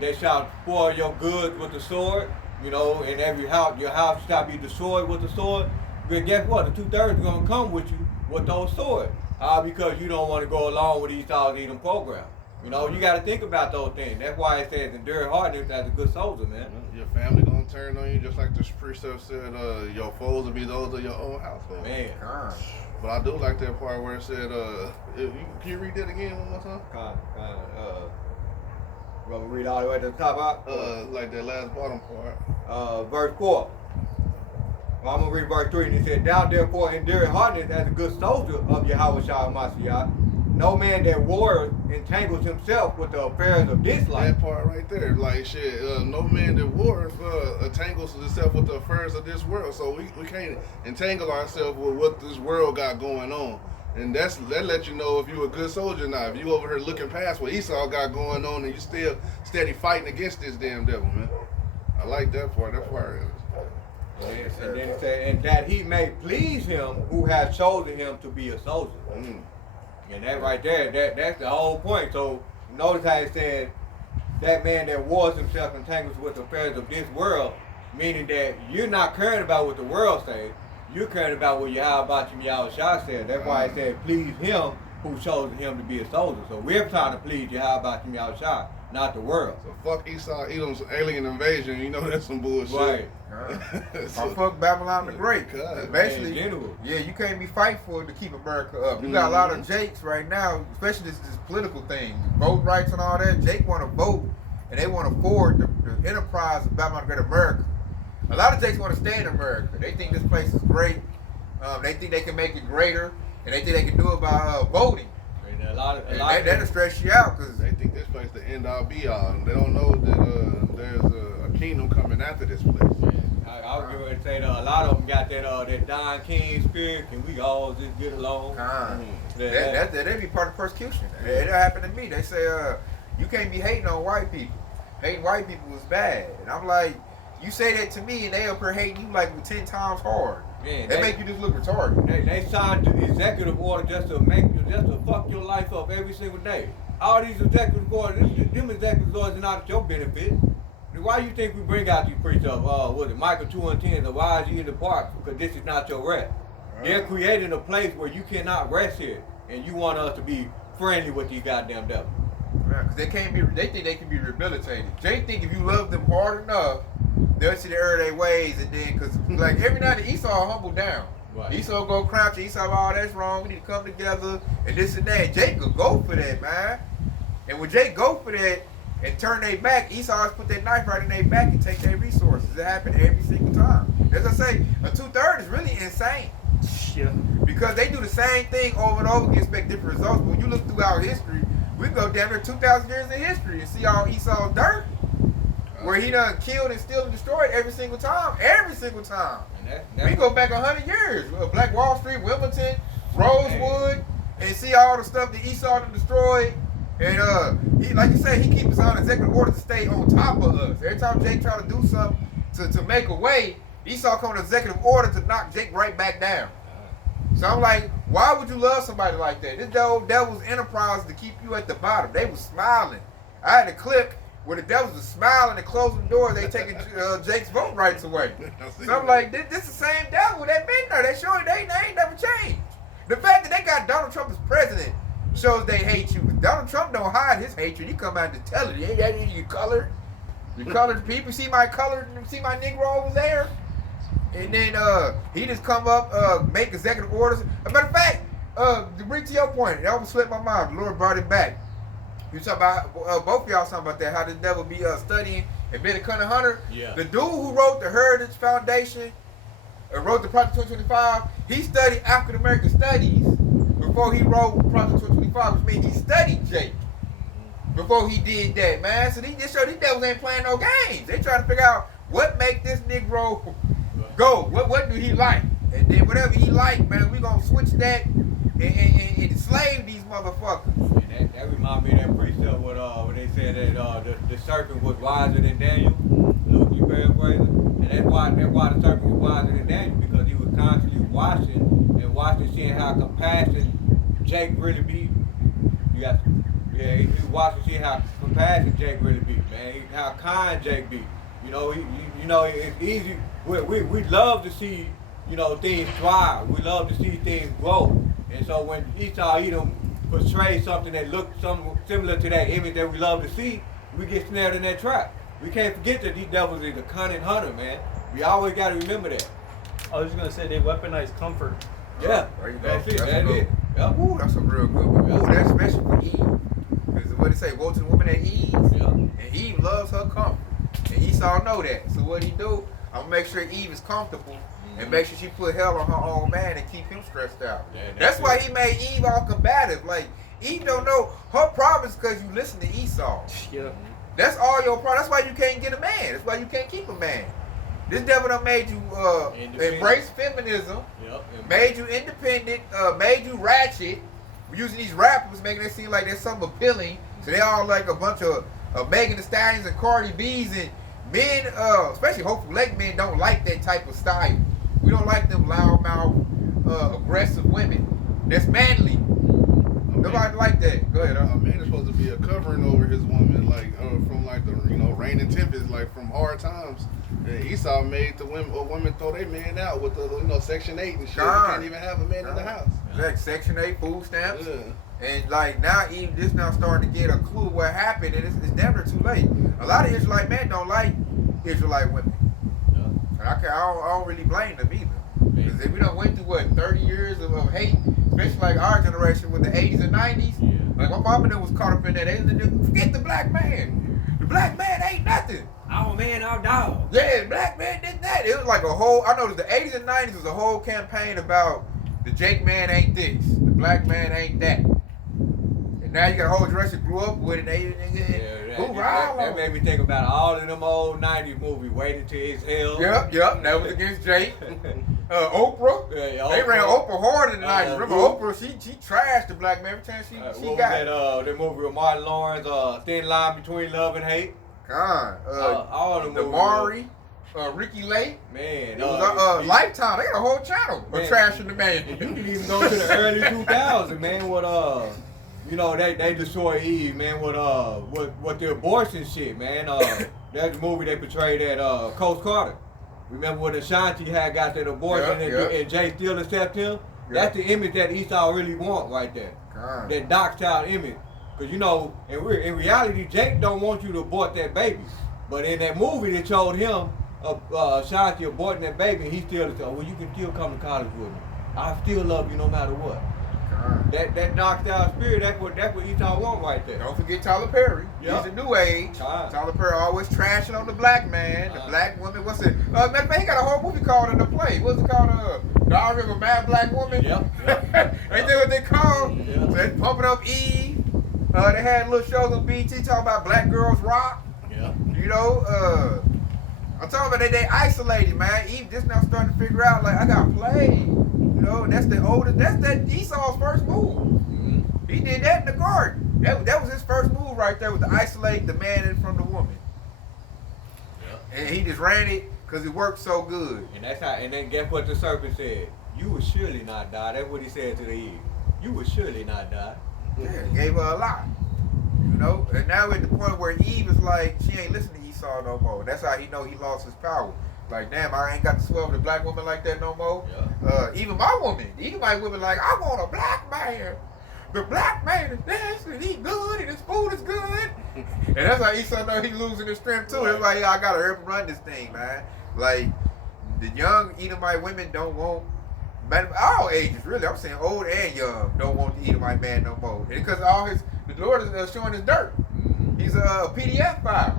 they shall spoil your goods with the sword. In every house, your house shall be destroyed with the sword. But guess what? The 2/3 are going to come with you with those swords. Because you don't want to go along with Esau's Edom program. You got to think about those things. That's why it says endure hardness as a good soldier, man. Your family gonna turn on you just like the precept said. Your foes will be those of your own household. Man. But I do like that part where it said, can you read that again one more time? You want me to read all the way to the top out? Like that last bottom part. Verse 4. Well, I'm going to read verse 3, and it said, Thou therefore endure hardness as a good soldier of Yahweh Shah Hamashiach. No man that wars entangles himself with the affairs of this life. That part right there, like shit. No man that wars entangles himself with the affairs of this world. So we can't entangle ourselves with what this world got going on. And that lets you know if you a good soldier now. If you over here looking past what Esau got going on and you still steady fighting against this damn devil, man. I like that part. That part is. Yes, and then it said, and that he may please him who has chosen him to be a soldier. And that right there, that's the whole point. So notice how it said, that man that wars himself entangles with the affairs of this world, meaning that you're not caring about what the world says, you're caring about what Yahweh Shah said. That's why it said, please him who chose him to be a soldier. So we're trying to please Yahweh Shah, not the world. So fuck Esau, Edom's alien invasion. That's some bullshit. Right. So fuck Babylon the Great. Basically, yeah, you can't be fighting for it to keep America up. You got a lot of Jakes right now, especially this political thing, vote rights and all that. Jake want to vote, and they want to forward the enterprise of Babylon the Great America. A lot of Jakes want to stay in America. They think this place is great. They think they can make it greater, and they think they can do it by voting. That'll stress you out because they think this place the end all be all. They don't know that there's a kingdom coming after this place. I was going to say that a lot of them got that Don King spirit. Can we all just get along? That'd be part of persecution. It'll happen to me. They say you can't be hating on white people. Hating white people is bad, and I'm like, you say that to me, and they up here hating you like 10 times hard. Man, they make you just look retarded. They signed the executive order just to fuck your life up every single day. All these executive orders, them executive orders are not at your benefit. Why you think we bring out these precepts? Michael 2:10, the wise ye in the park, because this is not your rest. They're creating a place where you cannot rest here, and you want us to be friendly with these goddamn devils. Because they think they can be rehabilitated. They think if you love them hard enough, they'll see the error of their ways, and then, because like every night Esau humble down. Right. Esau go crouch, Esau, oh, that's wrong, we need to come together, and this and that. Jake could go for that, man. And when Jake go for that and turn their back, Esau always put that knife right in their back and take their resources. It happens every single time. As I say, a 2/3 is really insane. Yeah. Because they do the same thing over and over again, expect different results. But when you look throughout history, we go down there 2,000 years in history and see all Esau's dirt. Where he done killed and still destroyed every single time. Every single time. We go back 100 years. Black Wall Street, Wilmington, Rosewood, and see all the stuff that Esau done destroyed. And he, like you said, he keeps his own executive order to stay on top of us. Every time Jake try to do something to make a way, Esau come with an executive order to knock Jake right back down. So I'm like, why would you love somebody like that? This devil's enterprise to keep you at the bottom. They was smiling. I had a clip where the devils are smiling and closing the doors, they taking Jake's vote rights away. So I'm like, this the same devil that been there. They showing they ain't never changed. The fact that they got Donald Trump as president shows they hate you. Donald Trump don't hide his hatred. He come out to tell it. Yeah, you colored people. See my Negro over there? And then he just come up, make executive orders. As a matter of fact, to bring to your point, it almost slipped my mind. The Lord brought it back. You talk about both of y'all talking about that, how the devil be studying and being a cunning hunter. Yeah. The dude who wrote the Heritage Foundation, wrote the Project 2025, he studied African American studies before he wrote Project 2025, which means he studied Jake before he did that, man. So these devils ain't playing no games. They trying to figure out what make this Negro go. What do he like? And then whatever he like, man, we gonna switch that and enslave these motherfuckers. And that remind me of that precept when they said that the serpent was wiser than Daniel, loosely paraphrasing. And that's why the serpent was wiser than Daniel, because he was constantly watching, seeing how compassionate Jake really be. He was watching, seeing how compassionate Jake really be, man. How kind Jake be. You know, it's easy. We love to see, things thrive. We love to see things grow. And so when Esau Edom portrays something that looks similar to that image that we love to see, we get snared in that trap. We can't forget that these devils is a cunning hunter, man. We always got to remember that. I was just gonna say they weaponize comfort. Yeah, There you go. that's it. That's That's good. it. Yep. Ooh, that's a real good one. Ooh, that's special for Eve. Because what they say, woe to the woman at ease. Yeah. And Eve loves her comfort. And Esau know that. So what he do, I'm gonna make sure Eve is comfortable and make sure she put hell on her own man and keep him stressed out. Yeah, that's why he made Eve all combative. Like, Eve don't know her problem is because you listen to Esau. Yeah. That's all your problem. That's why you can't get a man. That's why you can't keep a man. This devil done made you embrace feminism, made you independent, made you ratchet. We're using these rappers, making it seem like there's something appealing. So they all like a bunch of Megan Thee Stallions and Cardi B's, and men, especially hopeful lake men, don't like that type of style. We don't like them loudmouth, aggressive women. That's manly. Nobody like that. Go ahead. A man is supposed to be a covering over his woman, like from like the rain and tempest, like from hard times. And Esau made the women throw their man out with the Section 8 and shit. You can't even have a man in the house. Like Section 8 food stamps. Yeah. And like now, Eve just now starting to get a clue what happened, and it's never too late. A lot of Israelite men don't like Israelite women. And I don't really blame them either. Because if we done went through 30 years of hate, especially like our generation with the 80s and 90s. Like my mama was caught up in that. They forget the black man. The black man ain't nothing. Our man, our dog. Yeah, the black man did that. It was like a whole. I noticed the 80s and 90s was a whole campaign about the Jake man ain't this, the black man ain't that. And now you got a whole generation grew up with it. That made me think about all of them old 90s movies, Waiting to Exhale. Yep. That was against Jake. Oprah. Yeah, They ran Oprah hard in the 90s. Remember who? Oprah, she trashed the black man every time she got that movie with Martin Lawrence, Thin Line Between Love and Hate. God. All the movies. Maury, Ricky Lake. Man. It was Lifetime. They got a whole channel of trashing the man. You can even go to the early 2000s, man, with they destroy Eve, man, with the abortion shit, man. That's the movie they portrayed at Coast Carter. Remember when Ashanti had got that abortion and Jay still accepted him? That's the image that Esau really want right there. God. That dark child image. Because, in reality, Jake don't want you to abort that baby. But in that movie, they showed him Ashanti aborting that baby, and he still said, well, you can still come to college with me. I still love you no matter what. God. That dark child spirit, that's what Esau want right there. Don't forget Tyler Perry. Yep. He's a new age. God. Tyler Perry always trashing on the black man, the black woman. What's it? Matter of fact, he got a whole movie called in the play. What's it called? Diary of a Mad Black Woman. Yep. Ain't that what they called? Yep. So they pumping up Eve. They had little shows on BT talking about black girls rock. Yeah. I'm talking about they isolated, man. Eve just now starting to figure out, like, I got played. That's the oldest. That's that Esau's first move. Mm-hmm. He did that in the garden. That was his first move right there, was to isolate the man from the woman. Yeah. And he just ran it because it worked so good. And then guess what the serpent said? You will surely not die. That's what he said to the Eve. You will surely not die. Yeah, gave her a lot. You know, and now we're at the point where Eve is like, she ain't listening to Esau no more. That's how he know he lost his power. Like, damn, I ain't got to swell with a black woman like that no more. Yeah. Even my woman, even my woman, like, I want a black man. The black man is dancing, he good, and his food is good. And that's how Esau know he losing his strength too. It's like, yeah, I gotta help him run this thing, man. Like, the young Edomite women don't want, man, all ages really, I'm saying old and young, don't want the Edomite man no more. And because the Lord is showing his dirt. He's a PDF file.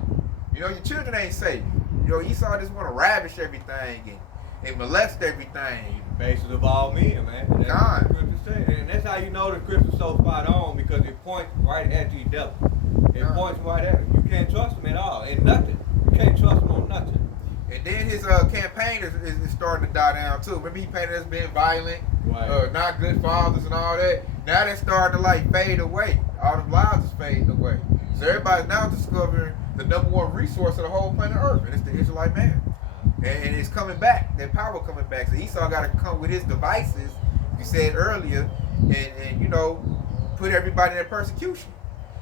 You know, your children ain't safe. You know, Esau just want to ravish everything and molest everything. The basis of all men, man. That's God. what the scripture say. And that's how you know the scripture's so spot on, because it points right at the devil. It God. points right at him. You can't trust him at all. And nothing. You can't trust him on nothing. And then his campaign is starting to die down too. Remember he painted us being violent, Right. not good fathers and all that. Now they're starting to like fade away. All the lies is fading away. So everybody's now discovering the number one resource of the whole planet Earth, and it's the Israelite man. And it's coming back. That power coming back. So Esau got to come with his devices, you said earlier, and you know, put everybody in their persecution.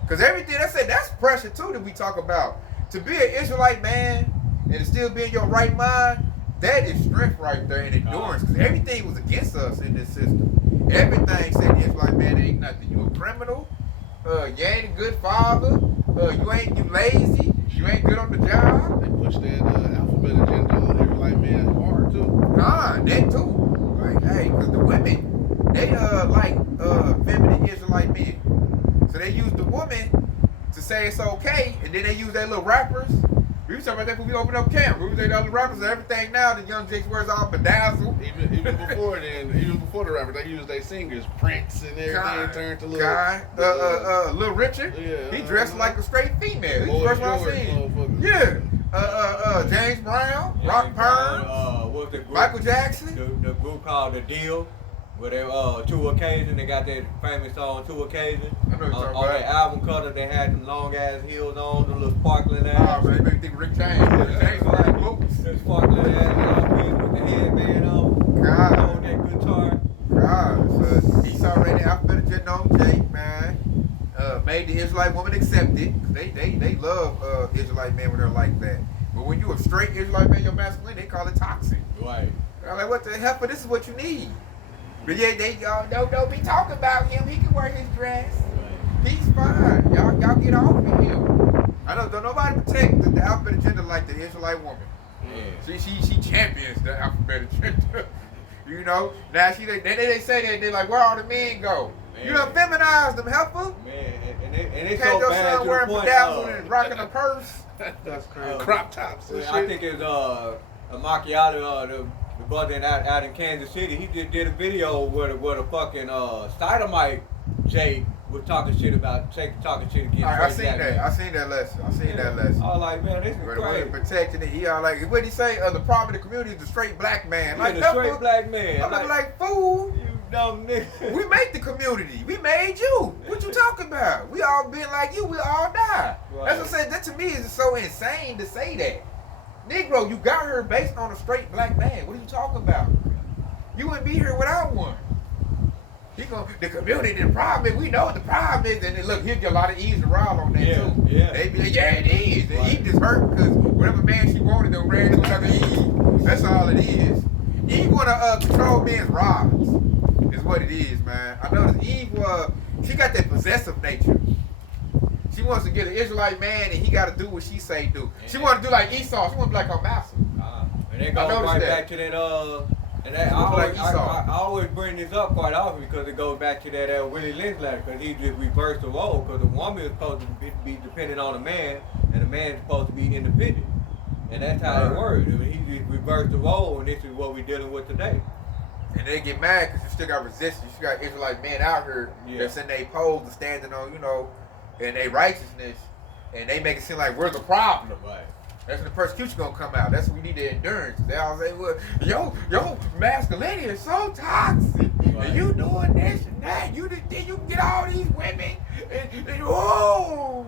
Because everything that's pressure too that we talk about. To be an Israelite man and to still be in your right mind, that is strength right there and endurance. Because everything was against us in this system. Everything said the Israelite man ain't nothing. You a criminal. You ain't a good father. You lazy. You ain't good on the job. They push that alphabet agenda on Israelite man hard too. Nah, that too. Like, hey, because the women, they like feminine Israelite men. So they use the woman to say it's okay, and then they use their little rappers. We was talking about that when we opened up camp. We was saying the other rappers and everything now. The young Jake's words all bedazzled. Even before then, even before the rappers, they used their singers, Prince and everything turned to little. Little Richard. Yeah, He dressed like a straight female. He Boy first one I George, seen. motherfucker. Yeah. James Brown, Rock Perm, What's the group? Michael Jackson. The group called The Deal. Where they Two Occasions, they got that famous song Two Occasions. I know what you're talking On about. their album cover, they had them long ass heels on, the little sparkling ass. Oh, man, they make me think Rick James. Rick James was like boots. The sparkling ass with the headband on. God. On that guitar. God, so Esau ran the alphabet agenda on Jake, man. Made the Israelite woman accept it. They love Israelite men when they're like that. But when you a straight Israelite man, you're masculine, they call it toxic. Right. I'm like, what the hell? But this is what you need. But yeah, don't be talking about him. He can wear his dress. Right. He's fine. Y'all get off of him. I don't nobody protect the alphabet agenda like the Israelite woman. Yeah. She champions the alphabet agenda. You know, now they say that they're like, where all the men go? Man. You done feminized them, heifer. Man, and it's Can't so your bad son to the wearing point. bedazzled and rocking a purse. That's crazy. Crop tops and shit. I think it's a Macchiato, the brother out in Kansas City. He just did a video where the fucking Sodomite Jake was talking shit about talking shit against. I seen that. I seen that lesson. I was like, man, this is Where the crazy. women protecting it. He all like, what did he say? The problem in the community is the straight black man. Yeah, Like, the straight black man. I'm like, fool. You dumb nigga. We make the community. We made you. What you talking about? We all been like you. We all die. Right. That's what I said. That to me is so insane to say that. Negro, you got her based on a straight black man. What are you talking about? You wouldn't be here without one. The community, the problem is, we know what the problem is, and then look, he'll get a lot of ease and rile on that too. Yeah. They be like, yeah, it is. And Right. Eve just hurt because whatever man she wanted, they ran to another Eve. That's all it is. Eve wanna control men's rods, is what it is, man. I noticed Eve she got that possessive nature. She wants to get an Israelite man, and he got to do what she say do. She want to do like Esau. She want to be like her master. And it goes right back to that. And that, I always bring this up quite often because it goes back to that Willie Lynch letter, because he just reversed the role, because the woman is supposed to be dependent on the man, and the man is supposed to be independent. And that's how it works. I mean, he just reversed the role, and this is what we're dealing with today. And they get mad because you still got resistance. You still got Israelite men out here that's in their pose and standing on, and their righteousness, and they make it seem like we're the problem. Right. That's when the persecution gonna come out. That's when we need the endurance. They all say, well, yo, masculinity is so toxic. Right. And you doing this and that. You can get all these women. And oh.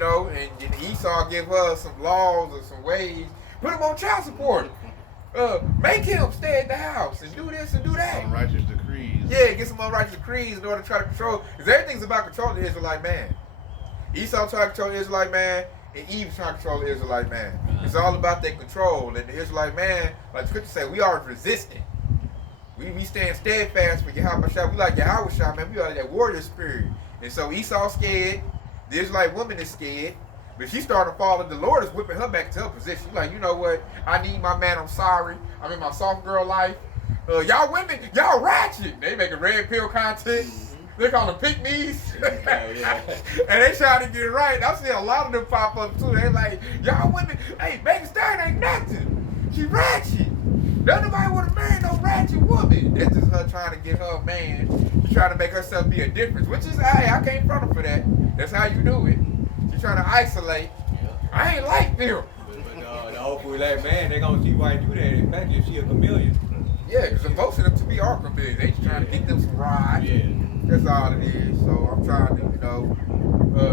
And Esau give us some laws or some ways. Put him on child support. Make him stay at the house and do this and do that. Unrighteous decrees. Yeah, get some unrighteous decrees in order to try to control. Because everything's about controlling the Israelite man. Esau trying to control the Israelite man, and Eve trying to control the Israelite man. It's all about their control. And the Israelite man, like the scripture say, we are resistant. We stand steadfast for Yahweh Shah. We like Yahweh Shah, man. We are that warrior spirit. And so Esau scared. The Israelite woman is scared. But she started to fall, and the Lord is whipping her back to her position. She's like, you know what? I need my man. I'm sorry. I'm in my soft girl life. Y'all women, y'all ratchet. They making red pill content. They call them pick-me's. And they trying to get it right. I'm seeing a lot of them pop up too. They like, y'all women, hey, Megan Stein ain't nothing. She ratchet. Don't nobody want to marry no ratchet woman. That's just her trying to get her a man. She's trying to make herself be a difference, which is, hey, I can't front her for that. That's how you do it. She's trying to isolate. I ain't like them. But hopefully that man, they gonna see why he do that. In fact, if she a chameleon. Yeah, because most of them to be are chameleons. They just trying to get them some rides. Yeah. That's all it is. So I'm trying to,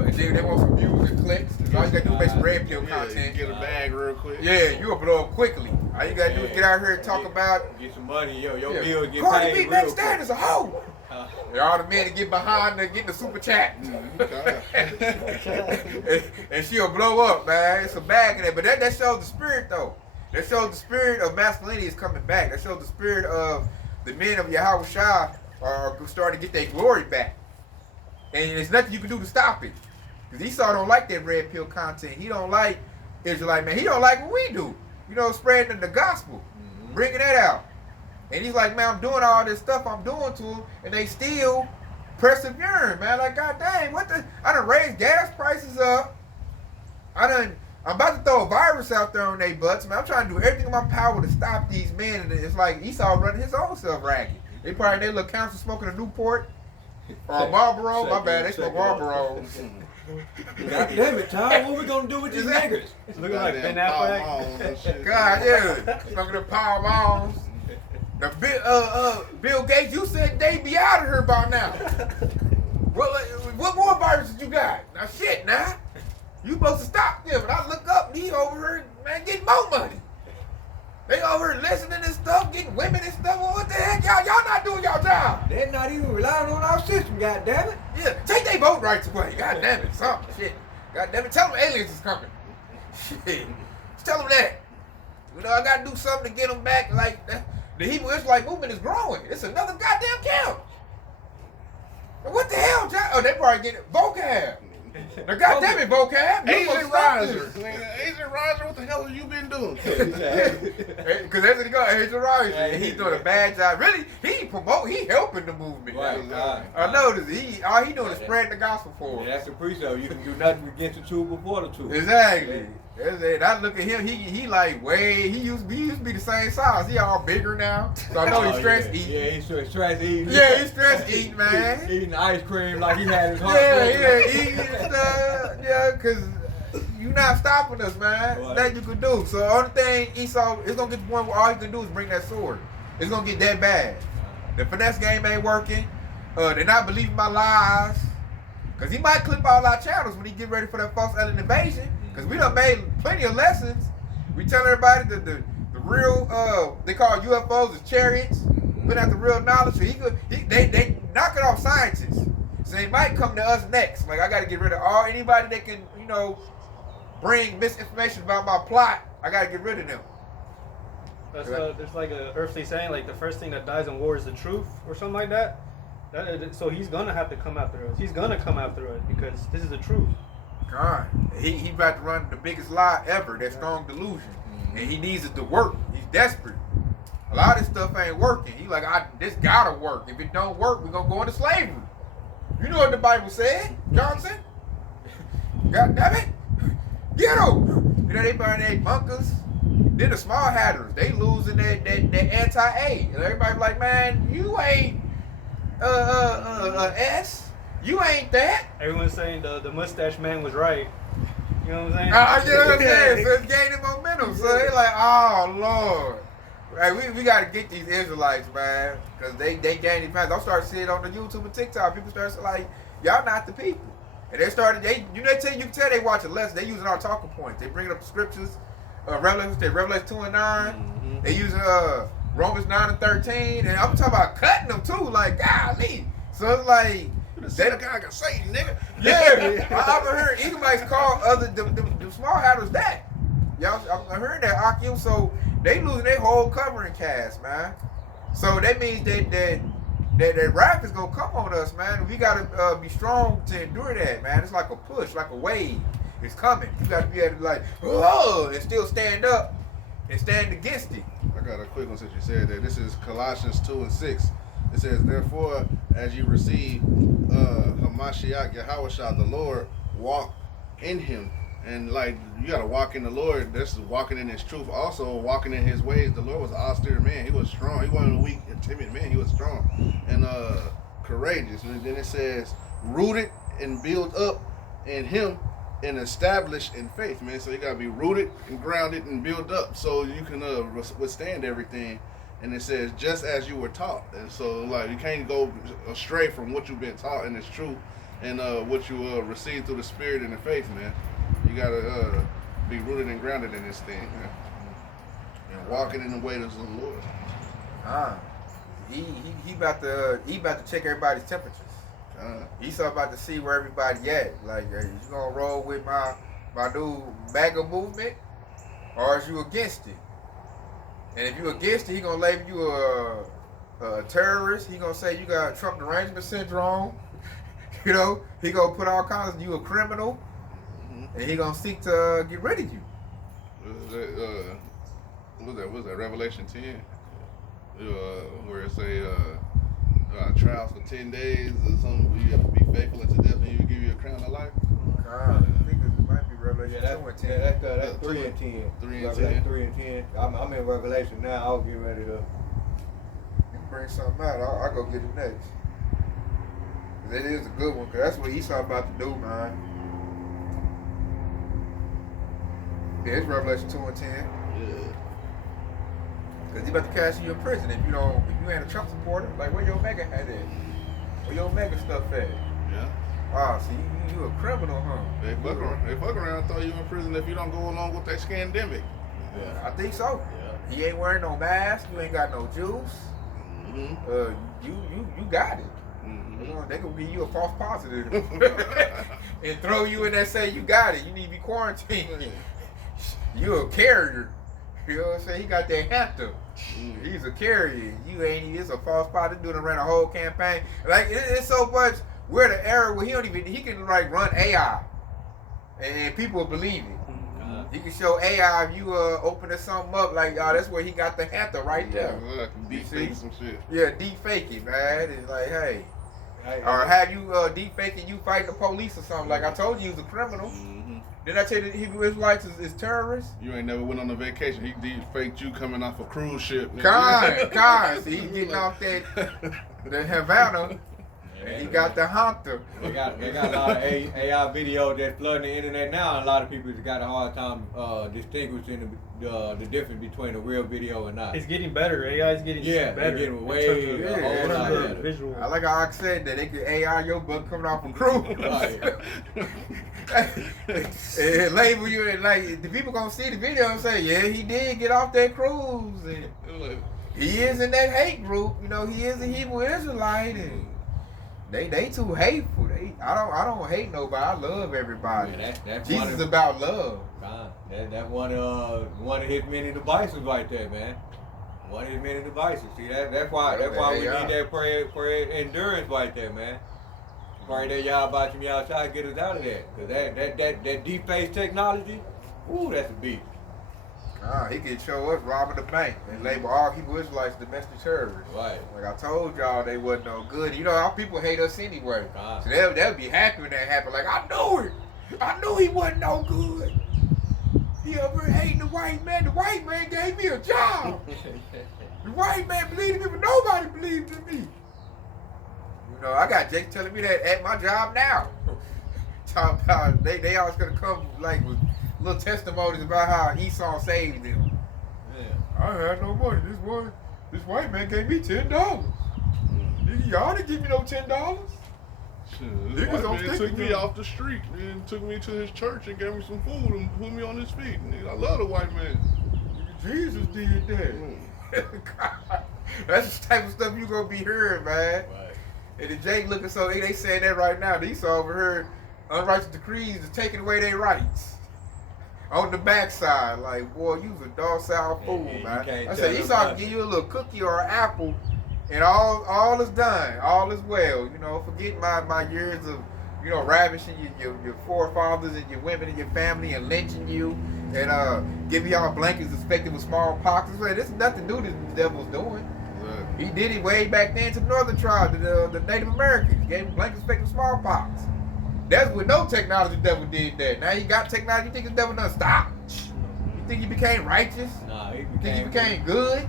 and then they want some views and clicks. All you gotta do is make some red pill content. Get a bag real quick. Yeah, you'll blow up quickly. All you gotta do is get out here and talk about. Get some money, your bills get Cardi paid B, real Megan quick. Stein is a hoe. And all the men that get behind her, getting the super chat. And she'll blow up, man. It's a bag in there. But that shows the spirit, though. That shows the spirit of masculinity is coming back. That shows the spirit of the men of Yahweh Shah are starting to get their glory back. And there's nothing you can do to stop it. Because Esau don't like that red pill content. He don't like Israelite, man. He don't like what we do. Spreading the gospel. Bringing that out. And he's like, man, I'm doing all this stuff I'm doing to them, and they still persevering, man. Like, God dang, I done raised gas prices up. I'm about to throw a virus out there on their butts, man. I'm trying to do everything in my power to stop these men. And it's like Esau running his own self ragged. They probably in their little council smoking a Newport or a Marlboro. My bad, they smoke Marlboro. God damn it, Tom. What we gonna do with these niggas? Looking like Ben Affleck. God, yeah. Smoking the power bombs. The Bill Gates, you said they be out of here by now. What more viruses you got? Now shit, now. You supposed to stop them. And I look up and he over here, man, getting more money. They over here listening and stuff, getting women and stuff. Well, what the heck, y'all not doing y'all job. They're not even relying on our system, god damn it. Yeah, take their vote rights away. God damn it, something, shit. God damn it, tell them aliens is coming. Shit, just tell them that. I gotta do something to get them back. Like, the Hebrew Israelite movement is growing. It's another goddamn count. What the hell, John? Oh, they probably getting vocab. Now, goddamn it, vocab. Asian Riser. Asian Riser, what the hell have you been doing? Because that's what he got, Asian Riser. And he's doing a bad job. Really, he helping the movement. Right. I noticed. All he doing is spreading the gospel for him. Yeah, that's the precept. You can do nothing against the truth before the truth. Exactly. That's it. I look at him. He like way. He used to be the same size. He all bigger now. So I know he's stress eating. Yeah, he's stress eating. Yeah, he's stress eating, man. Eating ice cream like he had his heart. Eating stuff. Yeah, because you're not stopping us, man. Right. Nothing you can do. So the only thing Esau is gonna get to the point where all he can do is bring that sword. It's gonna get that bad. The finesse game ain't working. They're not believing my lies. Because he might clip all our channels when he get ready for that false alien invasion. Because we done made plenty of lessons. We tell everybody that the real, they call UFOs as chariots. Put out the real knowledge. So they knock it off scientists. So they might come to us next. Like, I got to get rid of anybody that can, bring misinformation about my plot. I got to get rid of them. There's like a earthly saying, like the first thing that dies in war is the truth, or something like that. So he's gonna have to come after us. He's gonna come after us because this is the truth. God, he about to run the biggest lie ever. That strong delusion, and he needs it to work. He's desperate. A lot of this stuff ain't working. He like, this gotta work. If it don't work, we're gonna go into slavery. You know what the Bible said, Johnson? God damn it, get them. They burn their bunkers. Then the small hatters, they losing that anti-A. And everybody like, man, you ain't S. You ain't that. Everyone's saying the mustache man was right. You know what I'm saying? You know what I'm saying? So it's gaining momentum. So they like, oh Lord. Right, we gotta get these Israelites, man. Because they gaining fans. I'll start seeing it on the YouTube and TikTok. People start saying like, y'all not the people. And they started, you can tell they watching less. They using our talking points. They bringing up the scriptures. Revelation 2 and 9. Mm-hmm. They using Romans 9 and 13. And I'm talking about cutting them too. Like, golly. So it's like, They the guy got Satan, nigga. Yeah, I've heard Edomites call the small hatters that. Y'all, I heard that Akim, so they losing their whole covering cast, man. So that means that wrath is gonna come on us, man. We gotta be strong to endure that, man. It's like a push, like a wave. It's coming. You gotta be able to like, oh, and still stand up and stand against it. I got a quick one since you said that. This is Colossians 2:6. It says, therefore, as you receive Hamashiach Yahawashah, the Lord, walk in him. And like, you got to walk in the Lord. That's walking in his truth. Also, walking in his ways. The Lord was an austere man. He was strong. He wasn't a weak and timid man. He was strong and courageous. And then it says, rooted and built up in him and established in faith, man. So you got to be rooted and grounded and built up so you can withstand everything. And it says, just as you were taught. And so, like, you can't go astray from what you've been taught, and it's true, and what you received through the Spirit and the faith, man. You got to be rooted and grounded in this thing, man. And walking in the ways of the Lord. He about to check everybody's temperatures. He's about to see where everybody at. Like, you gonna roll with my new MAGA movement, or is you against it? And if you against it, he gonna label you a terrorist. He gonna say you got Trump derangement syndrome. You know, he gonna put all kinds of you a criminal, and he gonna seek to get rid of you. What was that? Revelation 10, where it say trials for 10 days or something. You have to be faithful unto death, and he will give you a crown of life. I think it might be Revelation 2 and 10. That's 3 and 10. 3 and 10. 3 and 10. I'm in Revelation now. I'll get ready to. You bring something out, I'll go get it next. That is a good one, because that's what Esau about to do, man. Yeah, it's Revelation 2 and 10. Yeah. Because he about to cast you in prison if you ain't a Trump supporter. Like, where your MAGA hat at? Where your MAGA stuff at? Yeah. So you a criminal, huh? They fuck around, throw you in prison if you don't go along with that scandemic. Yeah. I think so. Yeah. He ain't wearing no mask. You ain't got no juice. Mm-hmm. You got it. Mm-hmm. They gonna give you a false positive and throw you in there, say you got it. You need to be quarantined. You a carrier. You know what I'm saying? He got that Hampton. He's a carrier. You ain't. It's a false positive. Doing around a whole campaign. Like it's so much. We're the era where he can like run AI, and people believe it. He can show AI if you opening something up like that's where he got the Hampton right there. Deep fake some shit. Yeah, deep fake it, man. It's like, hey. Or have you deep faking you fighting the police or something? Like I told you, he was a criminal. Mm-hmm. Didn't I tell you that Hebrew Israelites is terrorists? You ain't never went on a vacation. He deep faked you coming off a cruise ship. Kind. See, he getting off the Havana, and he got the Hunter. They got a lot of AI video that's flooding the internet now, and a lot of people has got a hard time distinguishing the difference between a real video and not. It's getting better. AI is getting better. It's getting way a whole lot better. Visual. I like how I said that they could AI your butt coming off a cruise. And label you and like the people gonna see the video and say, yeah, he did get off that cruise, and he is in that hate group. You know, he is a Hebrew Israelite, and they too hateful. I don't hate nobody. I love everybody. Yeah, that's Jesus is about love. That one of his many devices right there, man. One of his many devices. See, that's why we need that prayer endurance right there, man. Pray that y'all about you outside to get us out of there. Cause that deep face technology, ooh, that's a beast. He can show us robbing the bank and label all Hebrew Israelites domestic terrorists. Right. Like I told y'all, they wasn't no good. You know, our people hate us anyway. So they'll be happy when that happened. Like, I knew it. I knew he wasn't no good. He over here hating the white man. The white man gave me a job. The white man believed in me, but nobody believed in me. You know, I got Jake telling me that at my job now. Talking about they always gonna come like with little testimonies about how Esau saved them. Yeah. I had no money. This white man gave me $10. Y'all didn't give me no $10. The white man took me off the street and took me to his church and gave me some food and put me on his feet. I love the white man. Jesus did that. That's the type of stuff you gonna be hearing, man. Right. And the Jake looking so they saying that right now. Esau over here, unrighteous decrees is taking away their rights. On the backside, like, boy, you was a docile fool, man. I said Esau can give you a little cookie or an apple, and all is done, all is well. You know, forget my years of, you know, ravishing your forefathers and your women and your family and lynching you and giving y'all blankets infected with smallpox. Well, this is nothing new that the devil's doing. He did it way back then to the northern tribe, the Native Americans. He gave them blankets infected with smallpox. That's with no technology the devil did that. Now you got technology, you think the devil done stop? You think he became righteous? Nah, You think he became good?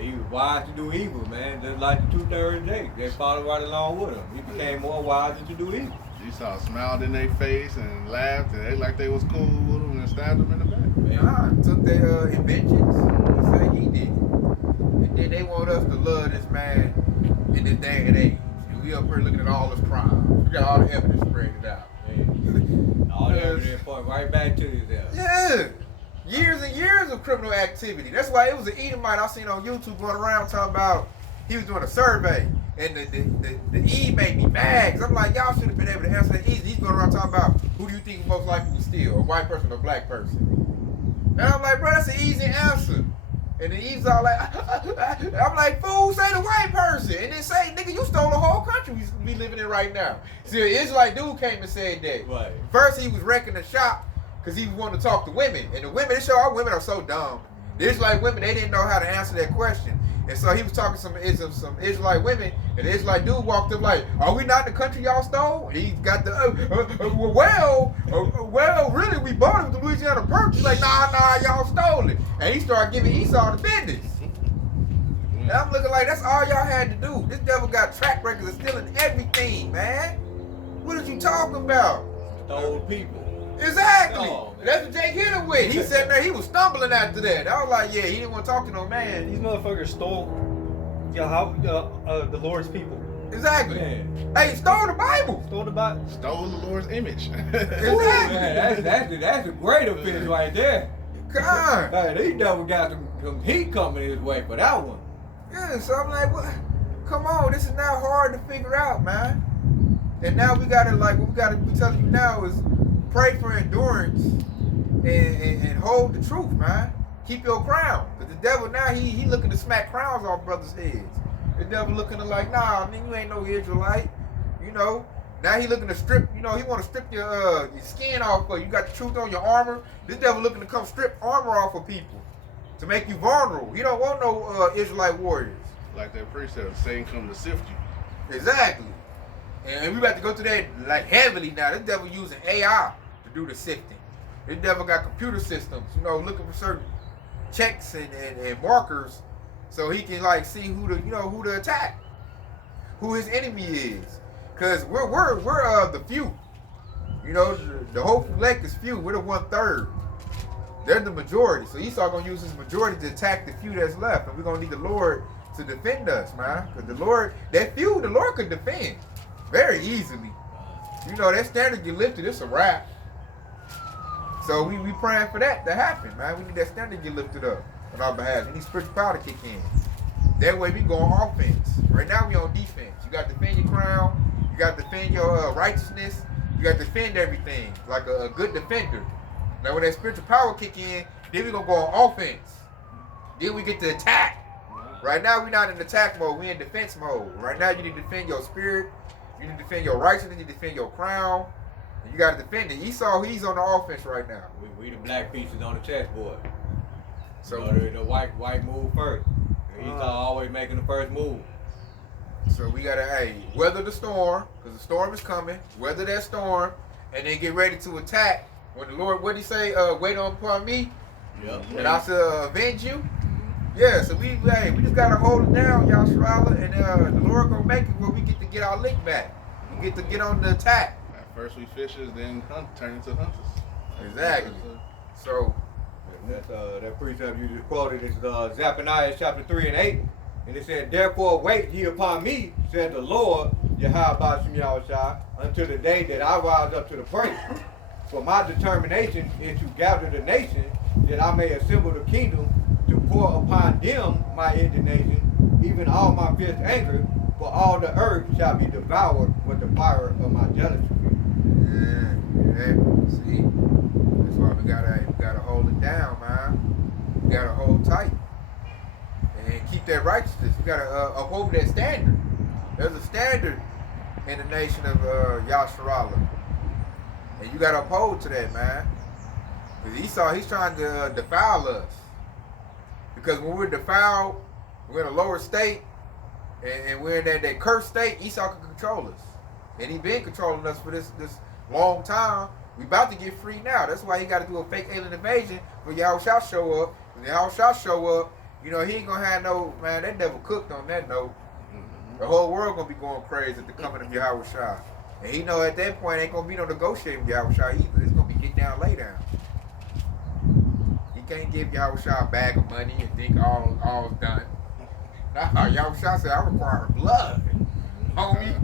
He was wise to do evil, man. Just like the 2/3 Jake. They followed right along with him. He became more wise to do evil. Esau smiled in their face and laughed and they like they was cool with him and stabbed him in the back. Nah, took their inventions and said he did it. And then they want us to love this man in this day and age. And we up here looking at all his crimes. We got all the evidence spread out. All the evidence point right back to his ass. Yeah. Years and years of criminal activity. That's why it was an Edomite I seen on YouTube going around talking about he was doing a survey. And the E made me mad. Cause I'm like, y'all should have been able to answer that easy. He's going around talking about who do you think most likely to steal? A white person or a black person? And I'm like, bro, that's an easy answer. And then Eve's all like, I'm like, fool, say the white person. And then say, nigga, you stole the whole country we living in right now. See, the Israelite dude came and said that. Right. First, he was wrecking the shop because he wanted to talk to women. And the women, they show our women are so dumb. The Israelite women, they didn't know how to answer that question. And so he was talking to some Israelite women, and the Israelite dude walked up like, are we not in the country y'all stole? And he got the, well, really, we bought it with the Louisiana Purchase. He's like, nah, y'all stole it. And he started giving Esau the business. And I'm looking like, that's all y'all had to do. This devil got track records of stealing everything, man. What are you talking about? Stole people. Exactly. Oh, that's what Jake hit him with. He said there, he was stumbling after that. I was like, yeah, he didn't want to talk to no man. These motherfuckers stole the Lord's people. Exactly. Man. Hey, he stole the Bible. Stole the Bible. Stole the Lord's image. Exactly. Man, that's a great offense right there. God. Hey, these devil got some heat coming his way for that one. Yeah, so I'm like, what? Come on, this is not hard to figure out, man. And now we gotta, like, what we gotta be telling you now is pray for endurance and hold the truth, man. Keep your crown. Because the devil now, he looking to smack crowns off brothers' heads. The devil looking to like, nah, nigga, you ain't no Israelite. You know, now he looking to strip, you know, he want to strip your skin off of you. You got the truth on your armor. This devil looking to come strip armor off of people to make you vulnerable. He don't want no Israelite warriors. Like that precept, Satan come to sift you. Exactly. And we about to go to that like heavily now. This devil using AI to do the sifting. This devil got computer systems, you know, looking for certain checks and markers so he can like see who to attack, who his enemy is. Cause we're the few. You know, the whole elect is few. We're the 1/3. They're the majority. So Esau gonna use his majority to attack the few that's left, and we're gonna need the Lord to defend us, man. Cause the Lord could defend very easily. You know, that standard you lifted, it's a wrap. So we praying for that to happen, man. We need that standard get lifted up on our behalf. We need spiritual power to kick in. That way we go on offense. Right now we on defense. You got to defend your crown. You got to defend your righteousness. You got to defend everything like a good defender. Now when that spiritual power kick in, then we gonna go on offense. Then we get to attack. Right now we not in attack mode. We in defense mode. Right now you need to defend your spirit. You need to defend your righteousness. You need to defend your crown. And you got to defend it. Esau, he's on the offense right now. We the black pieces on the chessboard. So the white move first. Esau always making the first move. So we gotta, weather the storm, because the storm is coming. Weather that storm, and then get ready to attack. When the Lord, what did he say? Wait upon me, Yep. and I shall avenge you. Yeah, so we just gotta hold it down, y'all, Shrilda, and the Lord gonna make it where we get our lick back. We get on the attack. At first we fishers, then turn into hunters. Exactly. So That's that precept you just quoted is Zephaniah chapter 3 and 8. And it said, therefore wait ye upon me, said the Lord, Yahweh Shem Yahushua, until the day that I rise up to the prey. For my determination is to gather the nation, that I may assemble the kingdom, to pour upon them my indignation, even all my fierce anger, for all the earth shall be devoured with the fire of my jealousy. Yeah. See, that's why we gotta hold it down, man. We gotta hold tight and keep that righteousness. We gotta uphold that standard. There's a standard in the nation of Yasharallah, and you gotta uphold to that, man. Because Esau, he's trying to defile us. Because when we're defiled, we're in a lower state, and we're in that cursed state, Esau can control us. And he's been controlling us for this long time. We about to get free now. That's why he got to do a fake alien invasion for Yahushua show up. When Yahushua show up, you know, he ain't going to have no, man, that devil cooked on that note. The whole world going to be going crazy at the coming of Yahushua. And he know at that point ain't going to be no negotiating with Yahushua either. It's going to be get down, lay down. He can't give Yahushua a bag of money and think all's done. Nah, Yahushua said, I require blood. Homie.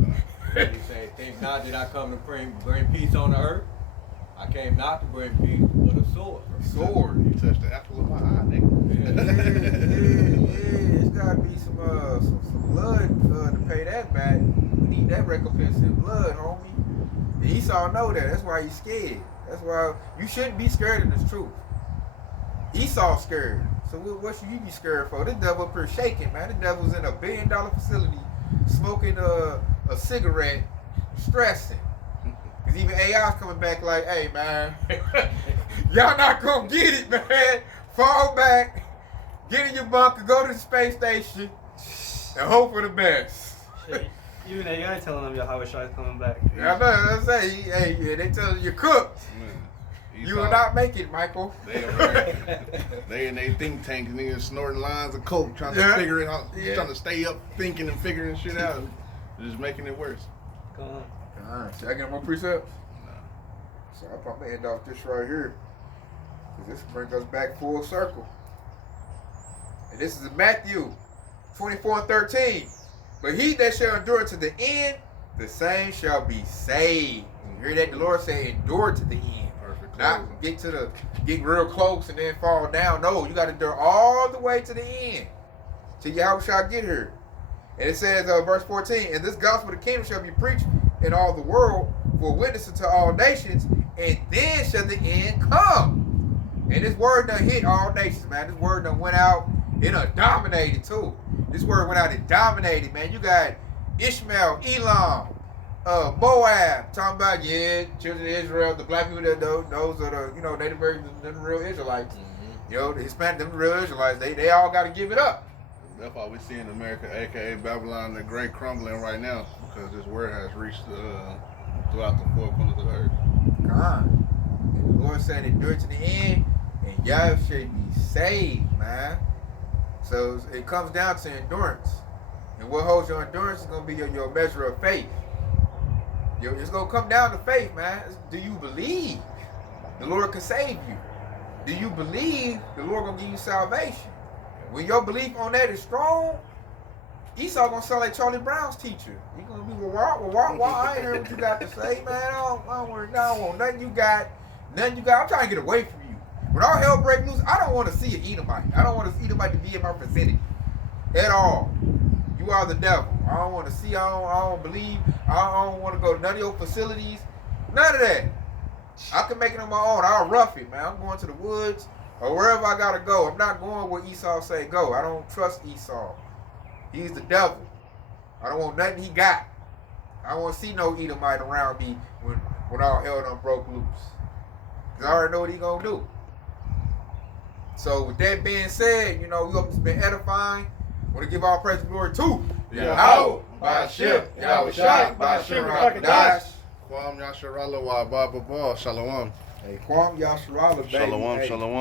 He said, think not that I come to bring peace on the earth. I came not to bring peace, but a sword. Sword. You touched the apple of my eye, nigga. Yeah. It's gotta be some blood to pay that back. We need that recompense in blood, homie. And Esau know that. That's why he's scared. That's why you shouldn't be scared of this truth. Esau's scared. So what should you be scared for? This devil up here shaking, man. The devil's in a $1 billion facility, smoking a cigarette, stressing. Cause even AI's coming back like, hey man, y'all not gonna get it, man. Fall back, get in your bunker, go to the space station, and hope for the best. Shit, even AI telling them Yahushua is coming back. Yeah, I know. I say, hey, they telling you cooked. You will not make it, Michael. They in their think tank, niggas snorting lines of coke, trying to figure it out, trying to stay up, thinking and figuring shit out, just making it worse. Go on. Alright, should I get more precepts? No. So I'll probably end off this right here. Because this brings us back full circle. And this is Matthew 24:13. But he that shall endure to the end, the same shall be saved. You hear that? The Lord say endure to the end. Perfect. Not get real close and then fall down. No, you got to endure all the way to the end. Till Yahushua get here. And it says, verse 14, and this gospel of the kingdom shall be preached in all the world for a witness unto all nations, and then shall the end come. And this word done hit all nations, man. This word done went out. It done dominated too. This word went out and dominated, man. You got Ishmael, Elam, Moab, talking about, children of Israel, the black people, those are the, Native Americans, the real Israelites. Mm-hmm. The Hispanic, them real Israelites, they all got to give it up. That's why we see in America, aka Babylon the Great, crumbling right now, because this word has reached throughout the four corners of the earth. God. And the Lord said, endure to the end, and y'all should be saved, man. So it comes down to endurance. And what holds your endurance is going to be your measure of faith. It's going to come down to faith, man. Do you believe the Lord can save you? Do you believe the Lord going to give you salvation? When your belief on that is strong, Esau going to sound like Charlie Brown's teacher. He's going to be, I ain't heard what you got to say, man. I don't want nothing you got. I'm trying to get away from you. When all hell breaks loose, I don't want to see an Edomite. I don't want to see Edomite to be in my vicinity at all. You are the devil. I don't want to see, I don't believe, I don't want to go to none of your facilities. None of that. I can make it on my own. I'll rough it, man. I'm going to the woods or wherever I got to go. I'm not going where Esau say go. I don't trust Esau. He's the devil. I don't want nothing he got. I don't want to see no Edomite around me when all hell done broke loose. Because I already know what he going to do. So with that being said, we hope it's been edifying. I want to give all praise and glory to Yahweh, Ba'ashim, Yahushua, Ba'ashim, Rakadash. Kwam Yasharallah wa Baba Ba. Shalom. Hey, Kwam Yasharallah, baby. Shalom, hey. shalom.